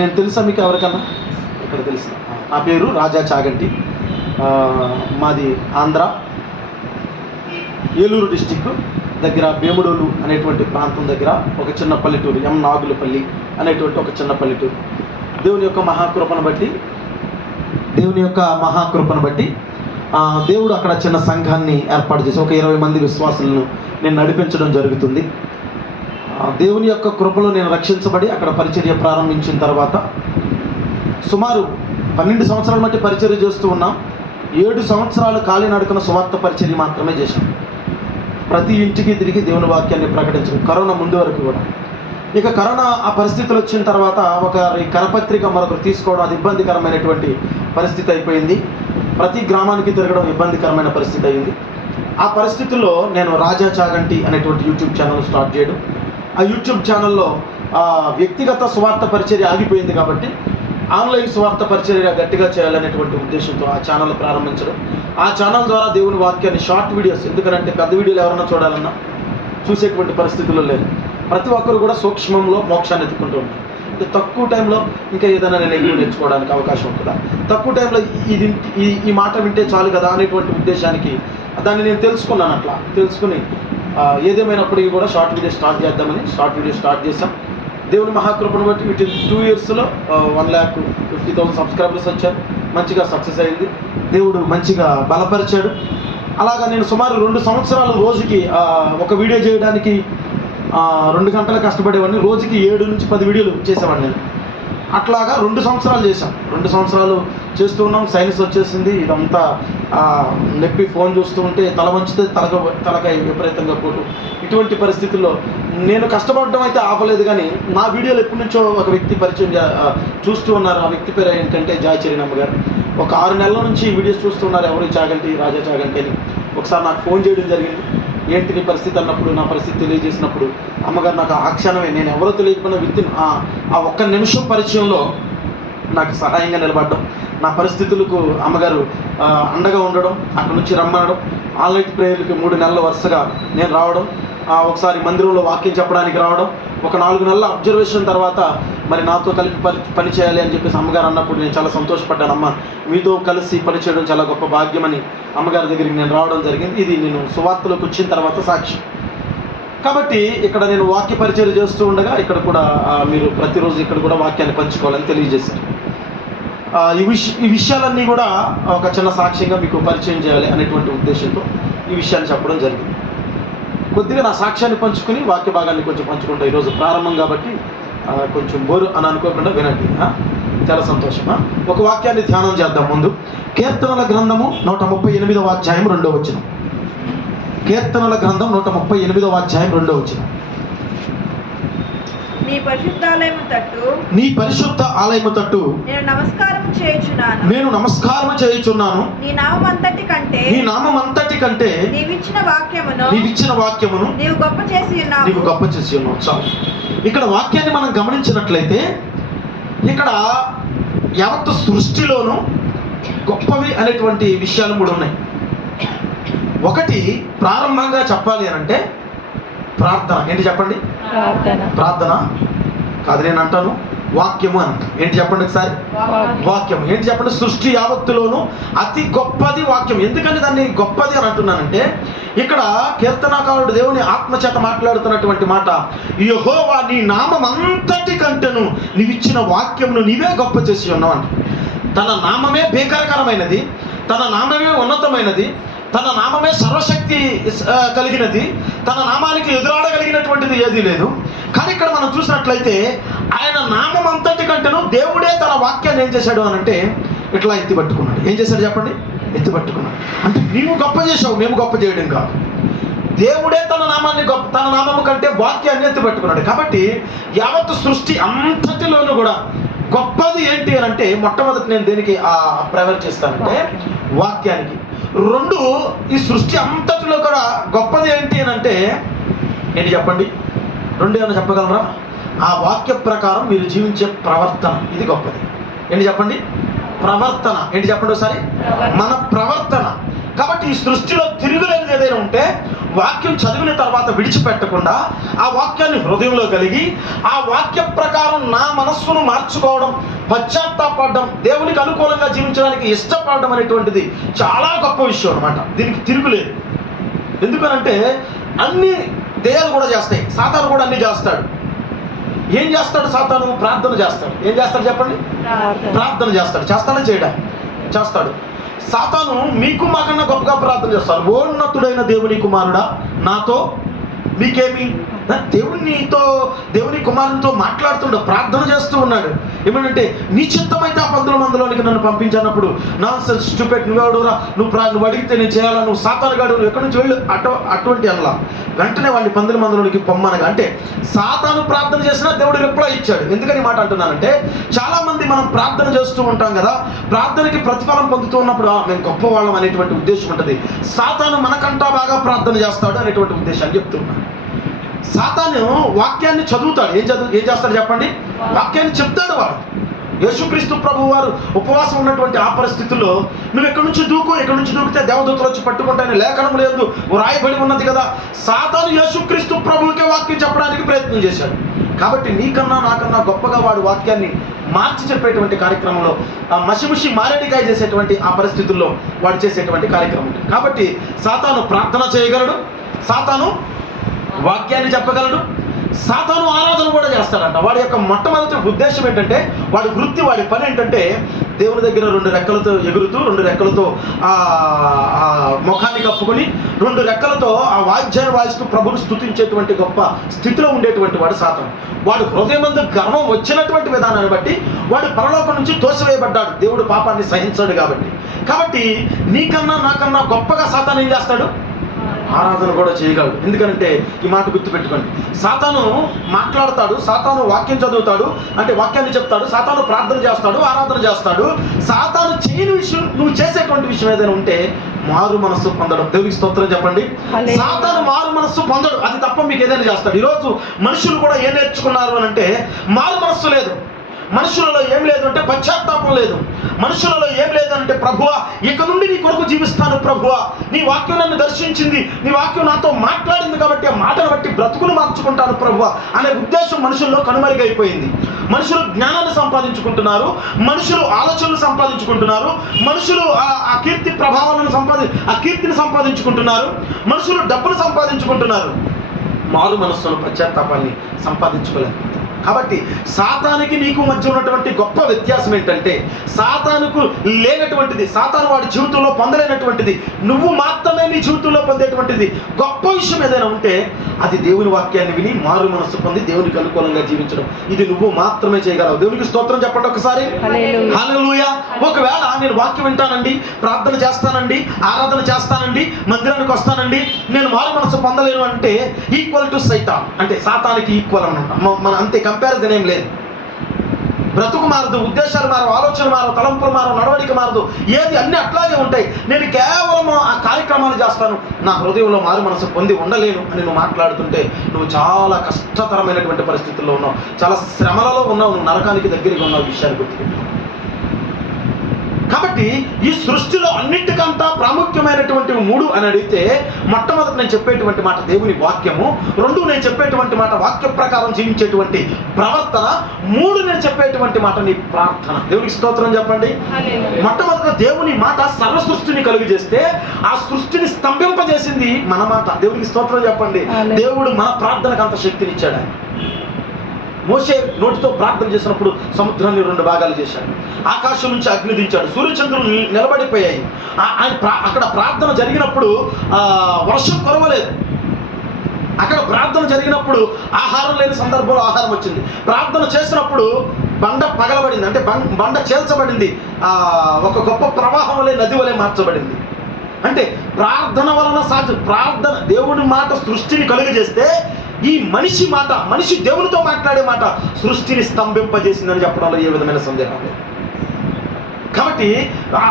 నేను తెలుసా మీకు ఎవరికన్నా? ఇక్కడ తెలుసు. నా పేరు రాజా చాగంటి. మాది ఆంధ్ర, ఏలూరు డిస్టిక్ దగ్గర భీముడోలు అనేటువంటి ప్రాంతం దగ్గర ఒక చిన్న పల్లెటూరు, ఎం నాగులపల్లి అనేటువంటి ఒక చిన్న పల్లెటూరు. దేవుని యొక్క మహాకృపను బట్టి దేవుడు అక్కడ చిన్న సంఘాన్ని ఏర్పాటు చేసి ఒక 20 మంది విశ్వాసులను నేను నడిపించడం జరుగుతుంది. దేవుని యొక్క కృపలో నేను రక్షించబడి అక్కడ పరిచర్య ప్రారంభించిన తర్వాత సుమారు 12 సంవత్సరాల మట్టి పరిచర్య చేస్తూ ఉన్నాం. 7 సంవత్సరాలు కాలినడకన సువార్త పరిచర్య మాత్రమే చేశాం. ప్రతి ఇంటికి తిరిగి దేవుని వాక్యాన్ని ప్రకటించడం, కరోనా ముందు వరకు కూడా. ఇక కరోనా ఆ పరిస్థితులు వచ్చిన తర్వాత ఒకరి కరపత్రిక మరొకరు తీసుకోవడం అది ఇబ్బందికరమైనటువంటి పరిస్థితి అయిపోయింది. ప్రతి గ్రామానికి తిరగడం ఇబ్బందికరమైన పరిస్థితి అయింది. ఆ పరిస్థితుల్లో నేను రాజా చాగంటి అనేటువంటి యూట్యూబ్ ఛానల్ స్టార్ట్ చేయడం, ఆ యూట్యూబ్ ఛానల్లో వ్యక్తిగత స్వార్థ పరిచర్య ఆగిపోయింది కాబట్టి ఆన్లైన్ స్వార్థ పరిచర్య గట్టిగా చేయాలనేటువంటి ఉద్దేశంతో ఆ ఛానల్ ప్రారంభించడం. ఆ ఛానల్ ద్వారా దేవుని వాక్యాన్ని షార్ట్ వీడియోస్, ఎందుకంటే పెద్ద వీడియోలు ఎవరన్నా చూడాలన్నా చూసేటువంటి పరిస్థితుల్లో లేదు. ప్రతి ఒక్కరు కూడా సూక్ష్మంలో మోక్షాన్ని ఎత్తుకుంటూ ఉంటారు. తక్కువ టైంలో ఇంకా ఏదైనా నేను ఎక్కువ నేర్చుకోవడానికి అవకాశం ఉంటుందా, తక్కువ టైంలో ఈ మాట వింటే చాలు కదా అనేటువంటి ఉద్దేశానికి దాన్ని నేను తెలుసుకున్నాను. అట్లా తెలుసుకుని ఏదేమైనప్పటికీ కూడా షార్ట్ వీడియో స్టార్ట్ చేద్దామని షార్ట్ వీడియో స్టార్ట్ చేశాం. దేవుని మహాకృపను బట్టి వీటి 2 ఇయర్స్లో 1,50,000 సబ్స్క్రైబర్స్ వచ్చారు. మంచిగా సక్సెస్ అయింది. దేవుడు మంచిగా బలపరిచాడు. అలాగా నేను సుమారు 2 సంవత్సరాలు రోజుకి ఒక వీడియో చేయడానికి 2 గంటలు కష్టపడేవాడిని. రోజుకి 7 నుంచి 10 వీడియోలు చేసేవాడిని నేను. అట్లాగా 2 సంవత్సరాలు చేశాం. 2 సంవత్సరాలు చేస్తూ ఉన్నాం. సైన్స్ వచ్చేసింది. ఇదంతా నొప్పి, ఫోన్ చూస్తూ ఉంటే తల వంచితే తలకాయ విపరీతంగా పోటు. ఇటువంటి పరిస్థితుల్లో నేను కష్టపడడం అయితే ఆపలేదు. కానీ నా వీడియోలు ఎప్పటి నుంచో ఒక వ్యక్తి పరిచయం చూస్తూ ఉన్నారు. ఆ వ్యక్తి పేరు ఏంటంటే జాయచరణమ్మ గారు. ఒక 6 నెలల నుంచి వీడియోస్ చూస్తున్నారు. ఎవరు చాగంటి, రాజా చాగంటి అని. ఒకసారి నాకు ఫోన్ చేయడం జరిగింది. ఏంటి నీ పరిస్థితి అన్నప్పుడు, నా పరిస్థితి తెలియజేసినప్పుడు అమ్మగారు నాకు ఆ క్షణమే, నేను ఎవరో తెలియకపోయినా విత్తిన్ ఆ ఒక్క నిమిషం పరిచయంలో నాకు సహాయంగా నిలబడడం, నా పరిస్థితులకు అమ్మగారు అండగా ఉండడం, అక్కడ నుంచి రమ్మనడం, ఆన్లైన్ ప్రేయర్లకి 3 నెలల వరుసగా నేను రావడం, ఒకసారి మందిరంలో వాక్యం చెప్పడానికి రావడం, ఒక 4 నెలల అబ్జర్వేషన్ తర్వాత మరి నాతో కలిపి పని చేయాలి అని చెప్పేసి అమ్మగారు అన్నప్పుడు నేను చాలా సంతోషపడ్డాను. అమ్మ, మీతో కలిసి పనిచేయడం చాలా గొప్ప భాగ్యమని అమ్మగారి దగ్గరికి నేను రావడం జరిగింది. ఇది నేను సువార్తలోకి వచ్చిన తర్వాత సాక్షి. కాబట్టి ఇక్కడ నేను వాక్య పరిచయం చేస్తూ ఉండగా ఇక్కడ కూడా మీరు ప్రతిరోజు ఇక్కడ కూడా వాక్యాన్ని పంచుకోవాలని తెలియజేశారు. ఈ విషయాలన్నీ కూడా ఒక చిన్న సాక్ష్యంగా మీకు పరిచయం చేయాలి అనేటువంటి ఉద్దేశంతో ఈ విషయాన్ని చెప్పడం జరిగింది. కొద్దిగా నా సాక్ష్యాన్ని పంచుకుని వాక్య భాగాన్ని కొంచెం పంచుకుంటా. ఈరోజు ప్రారంభం కాబట్టి కొంచెం బోరు అని అనుకోకుండా వినండి. చాలా సంతోషం. ఒక వాక్యాన్ని ధ్యానం చేద్దాం. ముందు కీర్తనల గ్రంథము 138వ అధ్యాయం 2వ వచనం. కీర్తనల గ్రంథం 138వ అధ్యాయం 2వ వచనం. నీ పరిశుద్ధ ఆలయము తట్టు నేను నమస్కారం చేయుచున్నాను. నీ నామం అంతటి కంటే నీవిచ్చిన వాక్యమును నీవు గొప్ప చేసి ఉన్నావు. చాలు. ఇక్కడ వాక్యాన్ని మనం గమనించినట్లయితే ఇక్కడ యావత్ సృష్టిలోనూ గొప్పవి అనేటువంటి విషయాలు 3 ఉన్నాయి. ఒకటి ప్రారంభంగా చెప్పాలి అని అంటే ప్రార్థన. ఏంటి చెప్పండి? ప్రార్థన కాదు, నేను అంటాను వాక్యము అని. ఏంటి చెప్పండి ఒకసారి? వాక్యము. ఏంటి చెప్పండి? సృష్టి యావత్తులోనూ అతి గొప్పది వాక్యం. ఎందుకంటే దాన్ని గొప్పది అని అంటున్నానంటే ఇక్కడ కీర్తనాకారుడు దేవుని ఆత్మచేత మాట్లాడుతున్నటువంటి మాట, యెహోవా నీ నామం అంతటి కంటేను నీవిచ్చిన వాక్యమును నీవే గొప్ప చేసి ఉన్నావు అంటే తన నామమే భీకరకరమైనది, తన నామమే ఉన్నతమైనది, తన నామమే సర్వశక్తి కలిగినది, తన నామానికి ఎదురాడగలిగినటువంటిది ఏదీ లేదు. కానీ ఇక్కడ మనం చూసినట్లయితే ఆయన నామం అంతటి కంటేను దేవుడే తన వాక్యాన్ని ఏం చేశాడు అని అంటే ఇట్లా ఎత్తిపట్టుకున్నాడు. ఏం చేశాడు చెప్పండి? ఎత్తిపట్టుకున్నాడు. అంటే నీవు గొప్ప చేసావు, మేము గొప్ప చేయడం కాదు. దేవుడే తన నామము కంటే వాక్యాన్ని ఎత్తిపట్టుకున్నాడు. కాబట్టి యావత్తు సృష్టి అంతటిలోనూ కూడా గొప్పది ఏంటి అని అంటే మొట్టమొదటి నేను దేనికి ప్రైవేట్ చేస్తానంటే వాక్యానికి. 2 ఈ సృష్టి అంతటిలో కూడా గొప్పది ఏంటి అని అంటే ఏంటి చెప్పండి? 2 ఏమైనా చెప్పగలరా? ఆ వాక్య ప్రకారం మీరు జీవించే ప్రవర్తన, ఇది గొప్పది. ఏంటి చెప్పండి? ప్రవర్తన. ఏంటి చెప్పండి ఒకసారి? మన ప్రవర్తన. కాబట్టి ఈ సృష్టిలో తిరుగులేనిది ఏదైనా ఉంటే వాక్యం చదివిన తర్వాత విడిచిపెట్టకుండా ఆ వాక్యాన్ని హృదయంలో కలిగి ఆ వాక్య ప్రకారం నా మనస్సును మార్చుకోవడం, పశ్చాత్తాపడడం, దేవునికి అనుకూలంగా జీవించడానికి ఇష్టపడడం అనేటువంటిది చాలా గొప్ప విషయం అన్నమాట. దీనికి తిరుగులేదు. ఎందుకనంటే అన్ని దెయ్యాలు కూడా చేస్తాయి, సాతాను కూడా అన్ని చేస్తాడు. ఏం చేస్తాడు సాతాను? ప్రార్థన చేస్తాడు. ఏం చేస్తాడు చెప్పండి? ప్రార్థన చేస్తాడు. చేస్తాడా చేయడా? చేస్తాడు. సాతాను మీకు మాకన్నా గొప్పగా ప్రార్థన చేస్తాడు. ఓన్నతుడైన దేవుని కుమారుడా నాతో మీకేమి? దేవుని కుమారునితో మాట్లాడుతుండ ప్రార్థన చేస్తూ ఉన్నాడు. ఏమనంటే నీ చిత్తమైతే ఆ 11 మందిలోనికి నన్ను పంపించినప్పుడు నాన్ సెన్స్ స్టూపిడ్, నువ్వెవడురా, నువ్వు అడిగితే నేను చేయాలా, నువ్వు సాతానుగాడు, నువ్వు ఎక్కడి నుంచి వెళ్ళు అటువంటి అనలా. వెంటనే వాళ్ళని 11 మందిలోనికి పొమ్మనగా, అంటే సాతాను ప్రార్థన చేసినా దేవుడు రిప్లై ఇచ్చాడు. ఎందుకని మాట అంటున్నానంటే చాలా మంది మనం ప్రార్థన చేస్తూ ఉంటాం కదా, ప్రార్థనకి ప్రతిఫలం పొందుతూ ఉన్నప్పుడు మేము గొప్పవాళ్ళం అనేటువంటి ఉద్దేశం ఉంటుంది. సాతాను మనకంటా బాగా ప్రార్థన చేస్తాడు అనేటువంటి ఉద్దేశాన్ని చెప్తున్నాను. సాతాను వాక్యాన్ని చదువుతాడు. ఏం చేస్తాడు చెప్పండి? వాక్యాన్ని చెప్తాడు. వాడు యేసుక్రీస్తు ప్రభు వారు ఉపవాసం ఉన్నటువంటి ఆ పరిస్థితుల్లో నువ్వు ఎక్కడి నుంచి దూకితే దేవదూతలు వచ్చి పట్టుకుంటాయని లేఖనం లేదు రాయబడి ఉన్నది కదా. సాతాను యేసుక్రీస్తు ప్రభువుకే వాక్యం చెప్పడానికి ప్రయత్నం చేశాడు. కాబట్టి నీకన్నా నాకన్నా గొప్పగా వాడు వాక్యాన్ని మార్చి చెప్పేటువంటి కార్యక్రమంలో మసిముషి మారేడికాయ చేసేటువంటి ఆ పరిస్థితుల్లో వాడు చేసేటువంటి కార్యక్రమం. కాబట్టి సాతాను ప్రార్థన చేయగలడు, సాతాను వాక్యాన్ని చెప్పగలడు, సాతాను ఆరాధన కూడా చేస్తాడంట. వాడి యొక్క మొట్టమొదటి ఉద్దేశం ఏంటంటే, వాడి వృత్తి, వాడి పని ఏంటంటే దేవుని దగ్గర 2 రెక్కలతో ఎగురుతూ, 2 రెక్కలతో ముఖాన్ని కప్పుకొని, 2 రెక్కలతో ఆ వాయిద్యాన్ని వాయిస్తూ ప్రభుని స్తుతించేటువంటి గొప్ప స్థితిలో ఉండేటువంటి వాడు సాతాను. వాడు హృదయమందు గర్వం వచ్చినటువంటి విధానాన్ని బట్టి వాడు పరలోకం నుంచి తోసివేయబడ్డాడు. దేవుడు పాపాన్ని సహించాడు కాబట్టి నీకన్నా నాకన్నా గొప్పగా సాతాను ఏం చేస్తాడు? ఆరాధన కూడా చేయగలడు. ఎందుకంటే ఈ మాట గుర్తుపెట్టుకోండి, సాతాను మాట్లాడతాడు, సాతాను వాక్యం చదువుతాడు, అంటే వాక్యాన్ని చెప్తాడు, సాతాను ప్రార్థన చేస్తాడు, ఆరాధన చేస్తాడు. సాతాను చేయని విషయం, నువ్వు చేసేటువంటి విషయం ఏదైనా ఉంటే మారు మనస్సు పొందడం. దేవునికి స్తోత్రం చెప్పండి. సాతాను మారు మనస్సు పొందడు, అది తప్ప మీకు ఏదైనా చేస్తాడు. ఈరోజు మనుషులు కూడా ఏం నేర్చుకున్నారు అని అంటే, మారు మనస్సు లేదు. మనుషులలో ఏం లేదు అంటే పశ్చాత్తాపం లేదు. మనుషులలో ఏం లేదంటే, ప్రభువా ఇక నుండి నీ కొరకు జీవిస్తాను, ప్రభువా నీ వాక్యం నన్ను దర్శించింది, నీ వాక్యం నాతో మాట్లాడింది కాబట్టి ఆ మాటను బట్టి బ్రతుకులు మార్చుకుంటాను ప్రభువా అనే ఉద్దేశం మనుషుల్లో కనుమరుగైపోయింది. మనుషులు జ్ఞానాన్ని సంపాదించుకుంటున్నారు, మనుషులు ఆలోచనలు సంపాదించుకుంటున్నారు, మనుషులు ఆ కీర్తి ప్రభావాలను ఆ కీర్తిని సంపాదించుకుంటున్నారు, మనుషులు డబ్బులు సంపాదించుకుంటున్నారు. మారు మనస్సును, పశ్చాత్తాపాన్ని సంపాదించుకోలేదు. కాబట్టి సాతానికి నీకు మధ్య ఉన్నటువంటి గొప్ప వ్యత్యాసం ఏంటంటే, సాతానుకు లేనటువంటిది, సాతాను వాడి జీవితంలో పొందలేనటువంటిది నువ్వు మాత్రమే నీ జీవితంలో పొందేటువంటిది గొప్ప విషయం ఏదైనా ఉంటే అది దేవుని వాక్యాన్ని విని మారు మనస్సు పొంది దేవునికి అనుకూలంగా జీవించడం. ఇది నువ్వు మాత్రమే చేయగలవు. దేవునికి స్తోత్రం చెప్పండి ఒకసారి. హల్లెలూయా. ఒకవేళ నేను వాక్యం వింటానండి, ప్రార్థన చేస్తానండి, ఆరాధన చేస్తానండి, మందిరానికి వస్తానండి, నేను మారు మనస్సు పొందలేను అంటే ఈక్వల్ టు సైతాన్, అంటే సాతానికి ఈక్వల్ అన్నమాట. మన అంతే, కంపారిజన్ ఏం లేదు. బ్రతుకు మారదు, ఉద్దేశాలు మారవు, ఆలోచనలు మారవు, తలంపులు మారవు, నడవడిక మారదు, ఏది అన్నీ అట్లాగే ఉంటాయి. నేను కేవలం ఆ కార్యక్రమాలు చేస్తాను, నా హృదయంలో మారు మనసు పొంది ఉండలేను అని నువ్వు మాట్లాడుతుంటే నువ్వు చాలా కష్టతరమైనటువంటి పరిస్థితుల్లో ఉన్నావు, చాలా శ్రమలలో ఉన్నావు, నువ్వు నరకానికి దగ్గరగా ఉన్నావు. విషయాన్ని గుర్తుపెట్టుకో. కాబట్టి ఈ సృష్టిలో అన్నిటికంతా ప్రాముఖ్యమైనటువంటి 3 అని అడిగితే, మొట్టమొదటి నేను చెప్పేటువంటి మాట దేవుని వాక్యము, 2 నేను చెప్పేటువంటి మాట వాక్య ప్రకారం జీవించేటువంటి ప్రవర్తన, 3 నేను చెప్పేటువంటి మాట నీ ప్రార్థన. దేవునికి స్తోత్రం చెప్పండి. మొట్టమొదటి దేవుని మాట సర్వ సృష్టిని కలుగు చేస్తే ఆ సృష్టిని స్తంభింపజేసింది మన మాట. దేవునికి స్తోత్రం చెప్పండి. దేవుడు మన ప్రార్థనకు అంత శక్తినిచ్చాడు. మోషే నోటితో ప్రార్థన చేసినప్పుడు సముద్రాన్ని 2 భాగాలు చేశాడు, ఆకాశం నుంచి అగ్ని దించాడు, సూర్యచంద్రులు నిలబడిపోయాయి. అక్కడ ప్రార్థన జరిగినప్పుడు వర్షం కురవలేదు. అక్కడ ప్రార్థన జరిగినప్పుడు ఆహారం లేని సందర్భంలో ఆహారం వచ్చింది. ప్రార్థన చేసినప్పుడు బండ పగలబడింది, అంటే బండ చేల్చబడింది, ఒక గొప్ప ప్రవాహం వలె, నది వలె మార్చబడింది. అంటే ప్రార్థన వలన ప్రార్థన దేవుడి మాట సృష్టిని కలుగజేస్తే ఈ మనిషి మాట, మనిషి దేవునితో మాట్లాడే మాట సృష్టిని స్తంభింపజేసిందని చెప్పడంలో ఏ విధమైన సందేహం లేదు. కాబట్టి కాబట్టి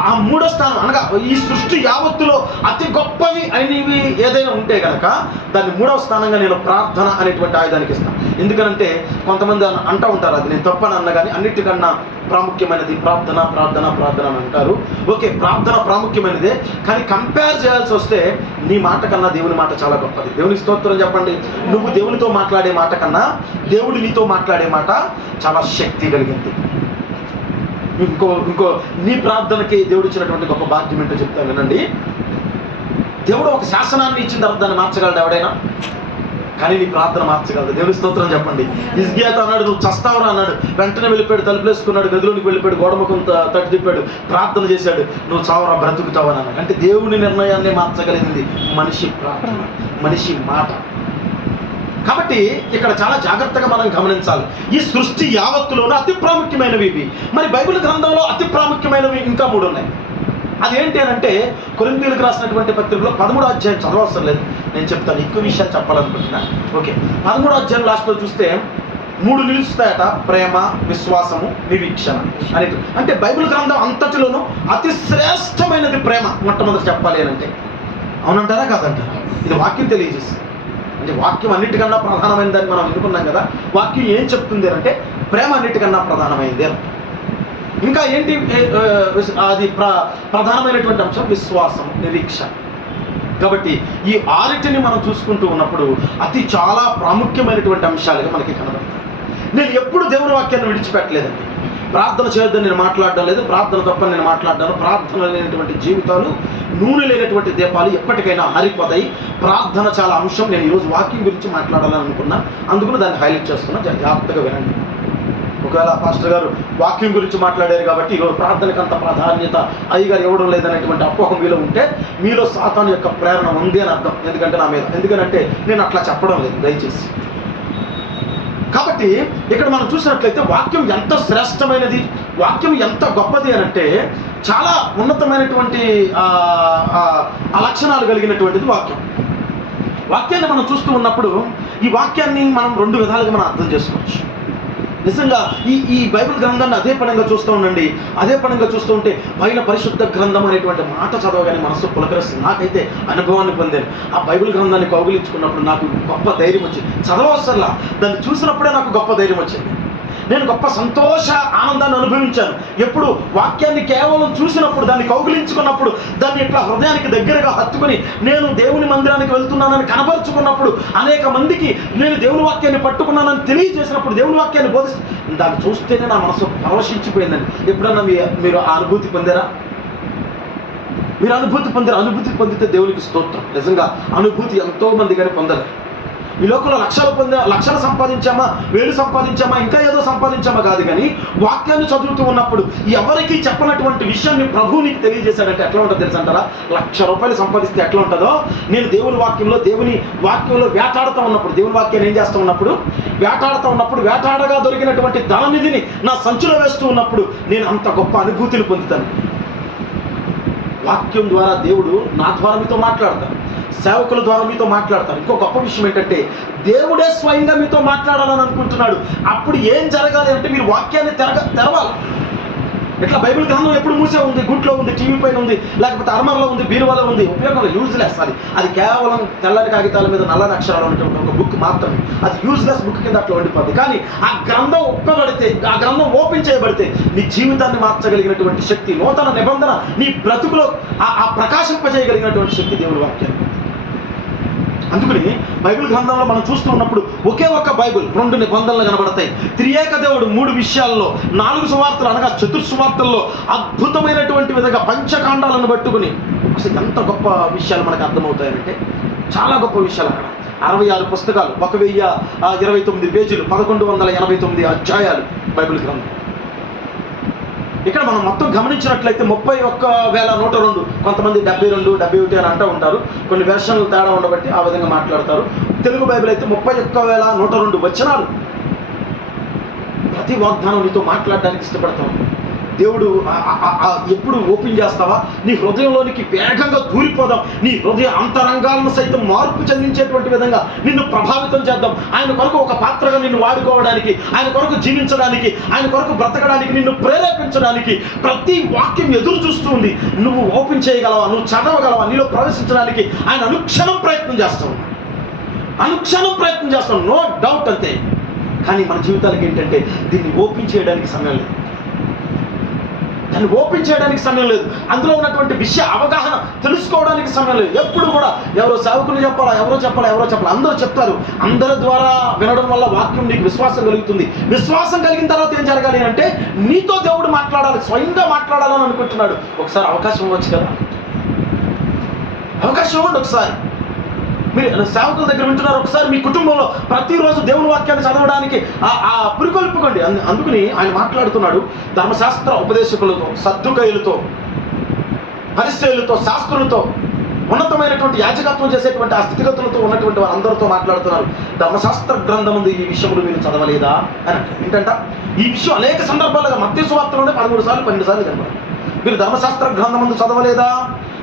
ఆ మూడో స్థానం అనగా ఈ సృష్టి యావత్తులో అతి గొప్పవి అనేవి ఏదైనా ఉంటే కనుక దాన్ని మూడవ స్థానంగా నేను ప్రార్థన అనేటువంటి ఆయుధానికి ఇస్తాను. ఎందుకనంటే కొంతమంది అంటూ ఉంటారు, అది నేను తప్పని అన్న కానీ అన్నిటికన్నా ప్రాముఖ్యమైనది ప్రార్థన ప్రార్థన ప్రార్థన అని అంటారు. ఓకే, ప్రార్థన ప్రాముఖ్యమైనదే, కానీ కంపేర్ చేయాల్సి వస్తే నీ మాట కన్నా దేవుని మాట చాలా గొప్పది. దేవుని స్తోత్రం చెప్పండి. నువ్వు దేవునితో మాట్లాడే మాట కన్నా దేవుడు నీతో మాట్లాడే మాట చాలా శక్తి కలిగింది. ఇంకో నీ ప్రార్థనకి దేవుడు ఇచ్చినటువంటి గొప్ప భాగ్యం ఏంటో చెప్తాను వినండి. దేవుడు ఒక శాసనాన్ని ఇచ్చిన తర్వాత దాన్ని మార్చగలడు ఎవడైనా, కానీ నీ ప్రార్థన మార్చగలదు. దేవుని స్తోత్రం చెప్పండి. హిజ్కియాతో అన్నాడు, నువ్వు చస్తావురా అన్నాడు. వెంటనే వెళ్ళిపోయాడు, తలుపులేసుకున్నాడు, గదిలోనికి వెళ్ళిపోయాడు, గోడముఖం తట్టు తిప్పాడు, ప్రార్థన చేశాడు, నువ్వు చావురా బ్రతుకుతావు అని అన్నాడు. అంటే దేవుని నిర్ణయాన్ని మార్చగలిగింది మనిషి ప్రార్థన, మనిషి మాట. కాబట్టి ఇక్కడ చాలా జాగ్రత్తగా మనం గమనించాలి. ఈ సృష్టి యావత్తులోనూ అతి ప్రాముఖ్యమైనవి ఇవి. మరి బైబిల్ గ్రంథంలో అతి ప్రాముఖ్యమైనవి ఇంకా 3 ఉన్నాయి. అదేంటి అని అంటే కొరింథీయులకు రాసినటువంటి పత్రికలో 13వ అధ్యాయం చదవవసరం లేదు, నేను చెప్తాను, ఎక్కువ విషయాలు చెప్పాలనుకుంటున్నా. ఓకే, 13వ అధ్యాయం లాస్ట్లో చూస్తే 3 నిలుస్తాయట: ప్రేమ, విశ్వాసము, నిరీక్షణ అనేది. అంటే బైబిల్ గ్రంథం అంతటిలోనూ అతి శ్రేష్టమైనది ప్రేమ. మొట్టమొదటి చెప్పాలి అని అంటే అవునంటారా కాదంటారా? ఇది వాక్యం తెలియజేస్తుంది. అంటే వాక్యం అన్నిటికన్నా ప్రధానమైనదని మనం అనుకున్నాం కదా. వాక్యం ఏం చెప్తుంది అంటే ప్రేమ అన్నిటికన్నా ప్రధానమైంది. ఇంకా ఏంటి అది ప్రధానమైనటువంటి అంశం? విశ్వాసం, నిరీక్షణ. కాబట్టి ఈ 6టిని మనం చూసుకుంటూ ఉన్నప్పుడు చాలా ప్రాముఖ్యమైనటువంటి అంశాలుగా మనకి కనబడతాయి. నేను ఎప్పుడు దేవుని వాక్యాన్ని విడిచిపెట్టలేదండి. ప్రార్థన చేయొద్దని నేను మాట్లాడడం లేదు, ప్రార్థన తప్పని నేను మాట్లాడ్డాను. ప్రార్థన లేనటువంటి జీవితాలు, నూనె లేనటువంటి దీపాలు ఎప్పటికైనా ఆరిపోతాయి. ప్రార్థన చాలా అంశం. నేను ఈరోజు వాక్యం గురించి మాట్లాడాలని అనుకున్నా, అందుకని దాన్ని హైలైట్ చేస్తున్నా. జాగ్రత్తగా వినండి. ఒకవేళ పాస్టర్ గారు వాక్యం గురించి మాట్లాడారు కాబట్టి ఈరోజు ప్రార్థనకు అంత ప్రాధాన్యత అయ్యగారు ఇవ్వడం లేదనేటువంటి అపోహం మీలో ఉంటే మీలో సాతాను యొక్క ప్రేరణ ఉంది అని అర్థం. ఎందుకంటే నా మీద, ఎందుకంటే నేను అట్లా చెప్పడం లేదు దయచేసి. కాబట్టి ఇక్కడ మనం చూసినట్లయితే వాక్యం ఎంత శ్రేష్టమైనది, వాక్యం ఎంత గొప్పది అని అంటే చాలా ఉన్నతమైనటువంటి ఆ లక్షణాలు కలిగినటువంటిది వాక్యం. వాక్యాన్ని మనం చూస్తూ ఉన్నప్పుడు ఈ వాక్యాన్ని మనం 2 విధాలుగా మనం అర్థం చేసుకోవచ్చు. నిజంగా ఈ బైబిల్ గ్రంథాన్ని అదే పనంగా చూస్తూ ఉండండి. అదే పనంగా చూస్తూ ఉంటే పైన పరిశుద్ధ గ్రంథం అనేటువంటి మాట చదవగానే మనసు పులకరిస్తుంది. నాకైతే అనుభవాన్ని పొందాను. ఆ బైబిల్ గ్రంథాన్ని కౌగిలించుకున్నప్పుడు నాకు గొప్ప ధైర్యం వచ్చింది. చదవసరలా, దాన్ని చూసినప్పుడే నాకు గొప్ప ధైర్యం వచ్చింది. నేను గొప్ప సంతోష ఆనందాన్ని అనుభవించాను. ఎప్పుడు వాక్యాన్ని కేవలం చూసినప్పుడు, దాన్ని కౌగిలించుకున్నప్పుడు, దాన్ని ఇట్లా హృదయానికి దగ్గరగా హత్తుకుని నేను దేవుని మందిరానికి వెళ్తున్నానని కనపరుచుకున్నప్పుడు, అనేక మందికి నేను దేవుని వాక్యాన్ని పట్టుకున్నానని తెలియజేసినప్పుడు, దేవుని వాక్యాన్ని బోధిస్తే దాన్ని చూస్తేనే నా మనసు పరవశించిపోయిందండి. ఎప్పుడన్నా మీరు ఆ అనుభూతి పొందారా? మీరు అనుభూతి పొందితే దేవునికి స్తోత్రం. నిజంగా అనుభూతి ఎంతో మంది కానీ పొందరు. ఈ లోకంలో లక్షలు సంపాదించామా, 1000 సంపాదించామా, ఇంకా ఏదో సంపాదించామా కాదు, కానీ వాక్యాన్ని చదువుతూ ఉన్నప్పుడు ఎవరికి చెప్పనటువంటి విషయాన్ని ప్రభువు నీకు తెలియజేశాడంటే ఎట్లా ఉంటుందో తెలుసు అంటారా? 1,00,000 రూపాయలు సంపాదిస్తే ఎట్లా ఉంటుందో, నేను దేవుని వాక్యంలో వేటాడుతూ ఉన్నప్పుడు, దేవుని వాక్యాన్ని ఏం చేస్తూ ఉన్నప్పుడు, వేటాడగా దొరికినటువంటి ధననిధిని నా సంచిలో వేస్తూ ఉన్నప్పుడు నేను అంత గొప్ప అనుభూతిని పొందుతాను. వాక్యం ద్వారా దేవుడు నా ద్వారా మీతో మాట్లాడతాడు, సేవకుల ద్వారా మీతో మాట్లాడతారు. ఇంకో గొప్ప విషయం ఏంటంటే దేవుడే స్వయంగా మీతో మాట్లాడాలని అనుకుంటున్నాడు. అప్పుడు ఏం జరగాలి అంటే మీరు వాక్యాన్ని తెరవాలి. ఇట్లా బైబిల్ గ్రంథం ఎప్పుడు మూసే ఉంది, గుట్లో ఉంది, టీవీ పైన ఉంది, లేకపోతే అర్మర్లో ఉంది, బీరువాలో ఉంది, ఉపయోగం యూజ్లెస్. అది కేవలం తెల్లని కాగితాల మీద నల్లని అక్షరాలు ఉన్నటువంటి ఒక బుక్ మాత్రమే. అది యూజ్లెస్ బుక్ కింద అట్లా ఉండిపోతుంది. కానీ ఆ గ్రంథం ఒప్పబడితే, ఆ గ్రంథం ఓపెన్ చేయబడితే నీ జీవితాన్ని మార్చగలిగినటువంటి శక్తి, నూతన నిబంధన నీ బ్రతుకులో ఆ ప్రకాశింపజేయగలిగినటువంటి శక్తి దేవుడి వాక్యం. అందుకని బైబిల్ గ్రంథంలో మనం చూస్తూ ఉన్నప్పుడు ఒకే ఒక్క బైబిల్ 2 నిబంధనలు కనబడతాయి. త్రియేక దేవుడు 3 విషయాల్లో, 4 సువార్తలు అనగా చతుర్సువార్తల్లో అద్భుతమైనటువంటి విధంగా పంచకాండాలను పట్టుకుని అసలు ఎంత గొప్ప విషయాలు మనకు అర్థమవుతాయంటే చాలా గొప్ప విషయాలు. అక్కడ 66 పుస్తకాలు, 1029 పేజీలు, 1189 అధ్యాయాలు బైబిల్ గ్రంథం. ఇక్కడ మనం మొత్తం గమనించినట్లయితే 31,102, కొంతమంది 72, 71 అని అంటూ ఉంటారు. కొన్ని వెర్షన్లు తేడా ఉండబట్టి ఆ విధంగా మాట్లాడతారు. తెలుగు బైబిల్ అయితే 31,102 వచనాలు. ప్రతి వాగ్దానం నీతో మాట్లాడడానికి ఇష్టపడతాం. దేవుడు ఎప్పుడు ఓపెన్ చేస్తావా, నీ హృదయంలోనికి వేగంగా దూరిపోదాం, నీ హృదయ అంతరంగాలను సైతం మార్పు చెందించేటువంటి విధంగా నిన్ను ప్రభావితం చేద్దాం. ఆయన కొరకు ఒక పాత్రగా నిన్ను వాడుకోవడానికి, ఆయన కొరకు జీవించడానికి, ఆయన కొరకు బ్రతకడానికి, నిన్ను ప్రేరేపించడానికి ప్రతి వాక్యం ఎదురు చూస్తుంది. నువ్వు ఓపెన్ చేయగలవా, నువ్వు చదవగలవా, నీలో ప్రవేశించడానికి ఆయన అనుక్షణం ప్రయత్నం చేస్తాం, అనుక్షణం ప్రయత్నం చేస్తాం, నో డౌట్ అంతే. కానీ మన జీవితాలకి ఏంటంటే దీన్ని ఓపెన్ చేయడానికి సమయం లేదు, దాన్ని ఓపెన్ చేయడానికి సమయం లేదు, అందులో ఉన్నటువంటి విషయ అవగాహన తెలుసుకోవడానికి సమయం లేదు. ఎప్పుడు కూడా ఎవరో సేవకులు చెప్పాలా, ఎవరో చెప్పాలా, అందరూ చెప్తారు. అందరి ద్వారా వినడం వల్ల వాక్యం నీకు విశ్వాసం కలుగుతుంది. విశ్వాసం కలిగిన తర్వాత ఏం జరగాలి అంటే నీతో దేవుడు మాట్లాడాలి, స్వయంగా మాట్లాడాలని అనుకుంటున్నాడు. ఒకసారి అవకాశం ఇవ్వచ్చు కదా, అవకాశం ఇవ్వండి. ఒకసారి మీరు సేవకుల దగ్గర వింటున్నారు, ఒకసారి మీ కుటుంబంలో ప్రతిరోజు దేవుని వాక్యాన్ని చదవడానికి పురికొల్పుకోండి. అందుకని ఆయన మాట్లాడుతున్నాడు, ధర్మశాస్త్ర ఉపదేశకులతో, సద్దుకయులతో, పరిచయులతో, శాస్త్రులతో, ఉన్నతమైనటువంటి యాజకత్వం చేసేటువంటి ఆ స్థితిగతులతో ఉన్నటువంటి వారందరితో మాట్లాడుతున్నారు. ధర్మశాస్త్ర గ్రంథం ఉంది, ఈ విషయంలో మీరు చదవలేదా అని. ఏంటంట ఈ విషయం అనేక సందర్భాలుగా మత్తయి సువార్తలోనే 13 సార్లు 12 సార్లు కనబడాలి. మీరు ధర్మశాస్త్ర గ్రంథం ముందు చదవలేదా,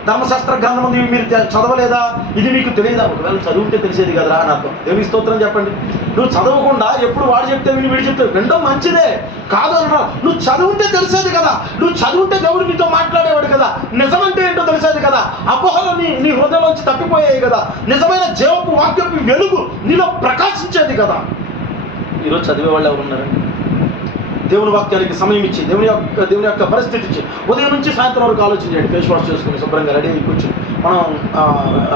ధర్మశాస్త్ర గ్రంథం ముందు మీరు చదవలేదా, ఇది మీకు తెలియదా? ఒకవేళ చదివితే తెలిసేది కదరా అని అర్థం. దేవుని స్తోత్రం చెప్పండి. నువ్వు చదవకుండా ఎప్పుడు వాడు చెప్తే విని వీడు చెప్తే వినడం మంచిదే కాదు అనరా. నువ్వు చదివితే తెలిసేది కదా, నువ్వు చదివితే దేవుడు నీతో మాట్లాడేవాడు కదా, నిజమంటే ఏంటో తెలిసేది కదా, అపోహలు నీ హృదయంలోంచి తప్పిపోయాయి కదా, నిజమైన జీవపు వాక్యపు వెలుగు నీలో ప్రకాశించేది కదా. ఈరోజు చదివే వాళ్ళు ఎవరు ఉన్నారండి? దేవుని వాక్యానికి సమయం ఇచ్చి, దేవుని యొక్క పరిస్థితి ఇచ్చి, ఉదయం నుంచి సాయంత్రం వరకు ఆలోచించండి. ఫేస్ వాష్ చేసుకుని శుభ్రంగా రెడీ అయ్యి కూర్చొని మనం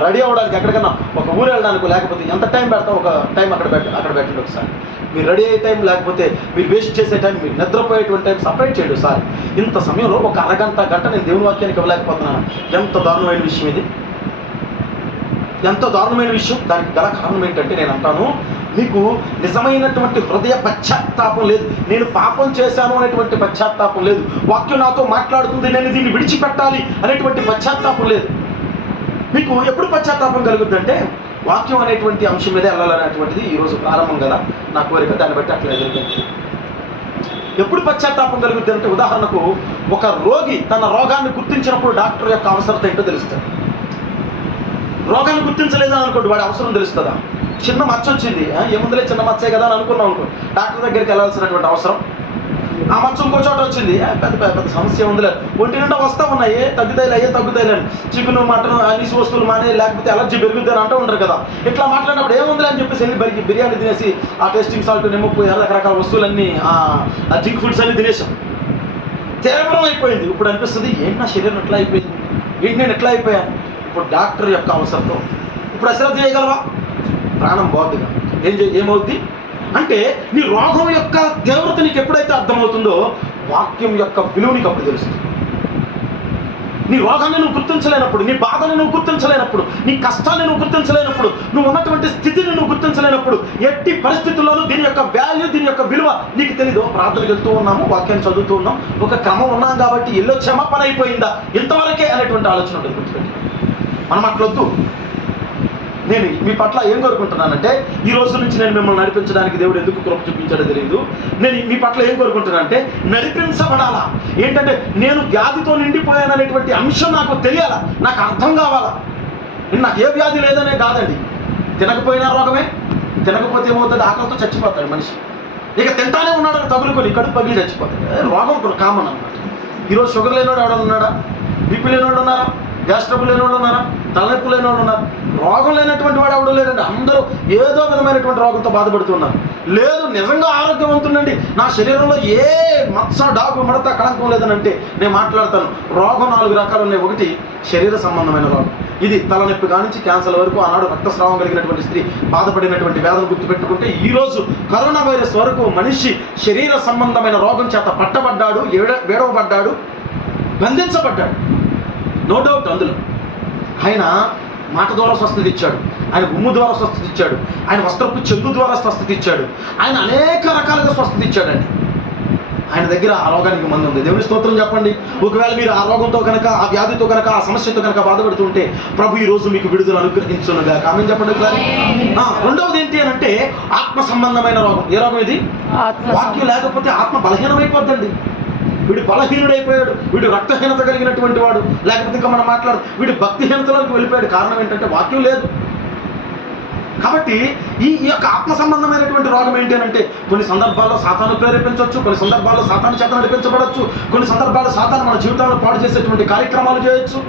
రెడీ అవ్వడానికి ఎక్కడికన్నా ఒక ఊరు వెళ్ళడానికి, లేకపోతే ఎంత టైం పెడతాం, ఒక టైం అక్కడ పెట్టండి. ఒకసారి మీరు రెడీ అయ్యే టైం, లేకపోతే మీరు వేస్ట్ చేసే టైం, మీరు నిద్రపోయేటువంటి టైం సపరేట్ చేయండి. ఒకసారి ఇంత సమయంలో ఒక గంట నేను దేవుని వాక్యానికి ఇవ్వలేకపోతున్నాను. ఎంత దారుణమైన విషయం ఇది, ఎంతో దారుణమైన విషయం. దానికి గల కారణం ఏంటంటే నేను అంటాను, మీకు నిజమైనటువంటి హృదయ పశ్చాత్తాపం లేదు. నేను పాపం చేశాను అనేటువంటి పశ్చాత్తాపం లేదు. వాక్యం నాతో మాట్లాడుతుంది, నేను దీన్ని విడిచిపెట్టాలి అనేటువంటి పశ్చాత్తాపం లేదు. మీకు ఎప్పుడు పశ్చాత్తాపం కలుగుద్దంటే వాక్యం అనేటువంటి అంశం మీదే వెళ్ళాలనేటువంటిది ఈరోజు ప్రారంభం కదా నా కోరిక, దాన్ని బట్టి అట్లా ఎదురుతుంది. ఎప్పుడు పశ్చాత్తాపం కలుగుద్ది అంటే, ఉదాహరణకు ఒక రోగి తన రోగాన్ని గుర్తించినప్పుడు డాక్టర్ యొక్క అవసరం ఏంటో తెలుస్తుంది. రోగాన్ని గుర్తించలేదా అనుకోండి, వాడి అవసరం తెలుస్తుందా? చిన్న మచ్చ వచ్చింది, ఏముందులే చిన్న మచ్చే కదా అని అనుకున్నాం అనుకో, డాక్టర్ దగ్గరికి వెళ్ళాల్సినటువంటి అవసరం. ఆ మచ్చ ఇంకో చోట వచ్చింది, పెద్ద సమస్య ఉందిలే, ఒంటి నిండా వస్తూ ఉన్నాయి, తగ్గుతాయిలే అని, చికెన్ మటన్ నీసు వస్తువులు మానే, లేకపోతే అలర్జీ పెరుగుద్ది అని అంటూ ఉంటారు కదా. ఇట్లా మాట్లాడినప్పుడు ఏముందిలే అని చెప్పేసి వెళ్ళి బిర్యానీ తినేసి ఆ టేస్టింగ్ సాల్ట్, నిమ్మప్పు, రకరకాల వస్తువులన్నీ, ఆ జింక్ ఫుడ్స్ అన్ని తినేసాం. తీవ్రం అయిపోయింది. ఇప్పుడు అనిపిస్తుంది, ఏంటి నా శరీరం ఎట్లా అయిపోయింది, ఏంటి నేను ఎట్లా అయిపోయాను. ఇప్పుడు డాక్టర్ యొక్క అవసరంతో ఇప్పుడు అశ్రద్ధ చేయగలవా? ప్రాణం బాగుందిగా. ఏమవుద్ది అంటే నీ రోగం యొక్క తీవ్రత నీకు ఎప్పుడైతే అర్థమవుతుందో వాక్యం యొక్క విలువ నీకు అప్పుడు తెలుస్తుంది. నీ రోగాన్ని నువ్వు గుర్తించలేనప్పుడు, నీ బాధని నువ్వు గుర్తించలేనప్పుడు, నీ కష్టాన్ని నువ్వు గుర్తించలేనప్పుడు, నువ్వు ఉన్నటువంటి స్థితిని నువ్వు గుర్తించలేనప్పుడు, ఎట్టి పరిస్థితుల్లోనూ దీని యొక్క వాల్యూ, దీని యొక్క విలువ నీకు తెలీదు. ప్రార్థనకు వెళ్తూ ఉన్నాము, వాక్యాన్ని చదువుతూ ఉన్నాం, ఒక క్రమం ఉన్నాం కాబట్టి వెళ్ళొచ్చామా, పని అయిపోయిందా, ఇంతవరకే అనేటువంటి ఆలోచన ఉంటుంది. గుర్తుపెట్టి మనం అట్లొద్దు. నేను మీ పట్ల ఏం కోరుకుంటున్నానంటే, ఈ రోజు నుంచి నేను మిమ్మల్ని నడిపించడానికి దేవుడు ఎందుకు కృప చూపించాడో తెలియదు. నేను మీ పట్ల ఏం కోరుకుంటున్నానంటే, నడిపించబడాలా. ఏంటంటే నేను వ్యాధితో నిండిపోయాననేటువంటి అంశం నాకు తెలియాలా, నాకు అర్థం కావాలా. నాకు ఏ వ్యాధి లేదనే కాదండి, తినకపోయినా రోగమే, తినకపోతే ఏమవుతుంది, ఆకలితో చచ్చిపోతాడు మనిషి. ఇక తింటానే ఉన్నాడు తగులుకొని కడుపు పగిలి చచ్చిపోతాడు. రోగం కామన్ అన్నమాట. ఈరోజు షుగర్ లేనివాడు ఎవడన్నా ఉన్నాడా, బీపీ లేనివాడు ఉన్నారా, గ్యాస్ ట్రబుల్ లేనివాడు ఉన్నారా, తలనొప్పి లేనివాడు ఉన్నారు. రోగం లేనటువంటి వాడు ఎవడు లేదండి. అందరూ ఏదో విధమైనటువంటి రోగంతో బాధపడుతున్నారు. లేదు, నిజంగా ఆరోగ్యవంతుండండి, నా శరీరంలో ఏ మత్స, డాగు, మడత, కళంకం లేదని అంటే నేను మాట్లాడతాను. రోగం 4 రకాలు ఉన్నాయి. ఒకటి శరీర సంబంధమైన రోగం, ఇది తలనొప్పి కానించి క్యాన్సర్ వరకు. ఆనాడు రక్తస్రావం కలిగినటువంటి స్త్రీ బాధపడినటువంటి వేదన గుర్తుపెట్టుకుంటే, ఈరోజు కరోనా వైరస్ వరకు మనిషి శరీర సంబంధమైన రోగం చేత పట్టబడ్డాడు, వేడవబడ్డాడు, బంధించబడ్డాడు. No doubt. అందులో ఆయన మాట ద్వారా స్వస్థత ఇచ్చాడు, ఆయన ఉమ్ము ద్వారా స్వస్థత ఇచ్చాడు, ఆయన వస్త్రపు చెంగు ద్వారా స్వస్థత ఇచ్చాడు, ఆయన అనేక రకాలుగా స్వస్థత ఇచ్చాడండి. ఆయన దగ్గర ఆ రోగానికి మందు ఉంది. దేవుని స్తోత్రం చెప్పండి. ఒకవేళ మీరు ఆ రోగంతో కనుక, ఆ వ్యాధితో కనుక, ఆ సమస్యతో కనుక బాధపడుతుంటే ప్రభు ఈ రోజు మీకు విడుదల అనుగ్రహించునుగా. కామెంట్ చెప్పండి. రెండవది ఏంటి అని అంటే, ఆత్మ సంబంధమైన రోగం. ఏ రోగం ఇది? వాక్యం లేకపోతే ఆత్మ బలహీనమైపోద్దండి. వీడు బలహీనుడైపోయాడు, వీడు రక్తహీనత కలిగినటువంటి వాడు, లేకపోతే ఇంకా మనం వీడు భక్తిహీనతలోకి వెళ్ళిపోయాడు. కారణం ఏంటంటే వాక్యం లేదు. కాబట్టి ఈ యొక్క ఆత్మ సంబంధమైనటువంటి రోగం ఏంటి అని అంటే కొన్ని సందర్భాల్లో సాతాను ప్రేరేపించవచ్చు, కొన్ని సందర్భాల్లో సాతాను చేత నడిపించబడవచ్చు, కొన్ని సందర్భాల్లో సాతాను మన జీవితంలో పాడు చేసేటువంటి కార్యక్రమాలు చేయొచ్చు.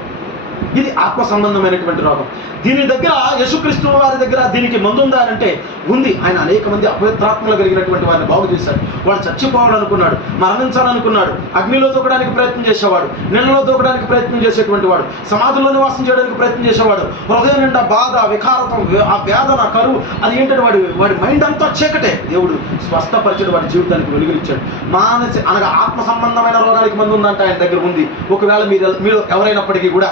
ఇది ఆత్మ సంబంధమైనటువంటి రోగం. దీని దగ్గర యేసుక్రీస్తు వారి దగ్గర దీనికి మందు ఉందా అంటే ఉంది. ఆయన అనేక మంది అపవిత్రాత్మలు కలిగినటువంటి వారిని బాగు చేశాడు. వాడు చచ్చిపోవాలనుకున్నాడు, మరణించాలనుకున్నాడు, అగ్నిలో దూకడానికి ప్రయత్నం చేసేవాడు, నీళ్ళలో దూకడానికి ప్రయత్నం చేసేటువంటి వాడు, సమాధుల్లో నివాసం చేయడానికి ప్రయత్నం చేసేవాడు, హృదయం నిండా బాధ, వికారతం, ఆ వేదన, కరువు, అది ఏంటంటే వాడి మైండ్ అంతా చీకటే. దేవుడు స్వస్థపరిచాడు, వాడి జీవితానికి వెలుగునిచ్చాడు. అనగా ఆత్మ సంబంధమైన రోగానికి మందు ఉందంటే ఆయన దగ్గర ఉంది. ఒకవేళ మీరు ఎవరైనప్పటికీ కూడా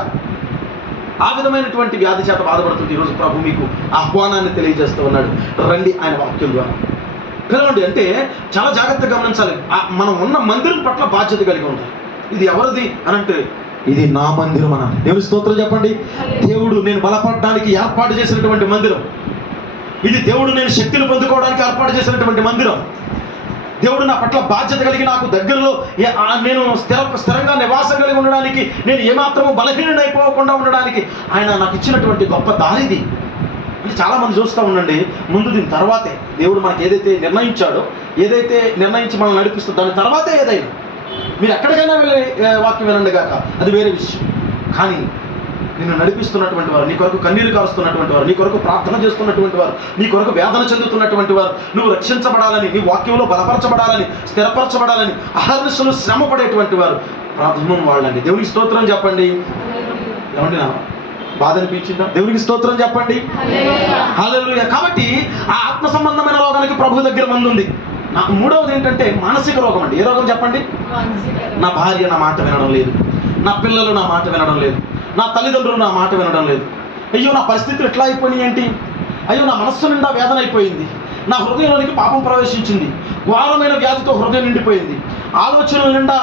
ఆ విధమైనటువంటి వ్యాధి చేత బాధపడుతుంది, ఈరోజు ప్రభు మీకు ఆహ్వానాన్ని తెలియజేస్తూ ఉన్నాడు. రండి ఆయన వాక్యం ద్వారా పిలవండి. అంటే చాలా జాగ్రత్తగా గమనించాలి. మనం ఉన్న మందిరం పట్ల బాధ్యత కలిగి ఉండాలి. ఇది ఎవరిది అని అంటే ఇది నా మందిరం అనాలి. దేవుని స్తోత్రం చెప్పండి. దేవుడు నేను బలపడడానికి ఏర్పాటు చేసినటువంటి మందిరం ఇది. దేవుడు నేను శక్తిని పొందుకోవడానికి ఏర్పాటు చేసినటువంటి మందిరం. దేవుడు నా పట్ల బాధ్యత కలిగి నాకు దగ్గరలో నేను స్థిరంగా నివాసం కలిగి ఉండడానికి, నేను ఏమాత్రము బలహీనుడు అయిపోకుండా ఉండడానికి ఆయన నాకు ఇచ్చినటువంటి గొప్ప దారిది. అంటే చాలామంది చూస్తూ ఉండండి, ముందు దీని తర్వాతే దేవుడు మనకి ఏదైతే నిర్ణయించాడో, ఏదైతే నిర్ణయించి మనల్ని నడిపిస్తుందో దాని తర్వాతే ఏదైనా. మీరు ఎక్కడికైనా వెళ్ళి వాక్యం వినండి కాక, అది వేరే విషయం. కానీ నిన్ను నడిపిస్తున్నటువంటి వారు, నీ కొరకు కన్నీరు కారుస్తున్నటువంటి వారు, నీ కొరకు ప్రార్థన చేస్తున్నటువంటి వారు, నీ కొరకు వేదన చెందుతున్నటువంటి వారు, నువ్వు రక్షించబడాలని, నీ వాక్యంలో బలపరచబడాలని, స్థిరపరచబడాలని అహర్నిశలు శ్రమ పడేటువంటి వారు ప్రార్థన వాళ్ళండి. దేవునికి స్తోత్రం చెప్పండి. ఏమండి, నా బాధ అనిపించిందా? దేవునికి స్తోత్రం చెప్పండి. హల్లెలూయా. కాబట్టి ఆ ఆత్మ సంబంధమైన రోగానికి ప్రభు దగ్గర మందు ఉంది. మూడవది ఏంటంటే మానసిక రోగం అండి. ఏ రోగం చెప్పండి? నా భార్య నా మాట వినడం లేదు, నా పిల్లలు నా మాట వినడం లేదు, నా తల్లిదండ్రులు నా మాట వినడం లేదు. అయ్యో నా పరిస్థితులు ఎట్లా అయిపోయినాయి ఏంటి? అయ్యో నా మనస్సు నిండా వేదన అయిపోయింది, నా హృదయంలోనికి పాపం ప్రవేశించింది, ఘోరమైన వ్యాధితో హృదయం నిండిపోయింది, ఆలోచనల నిండా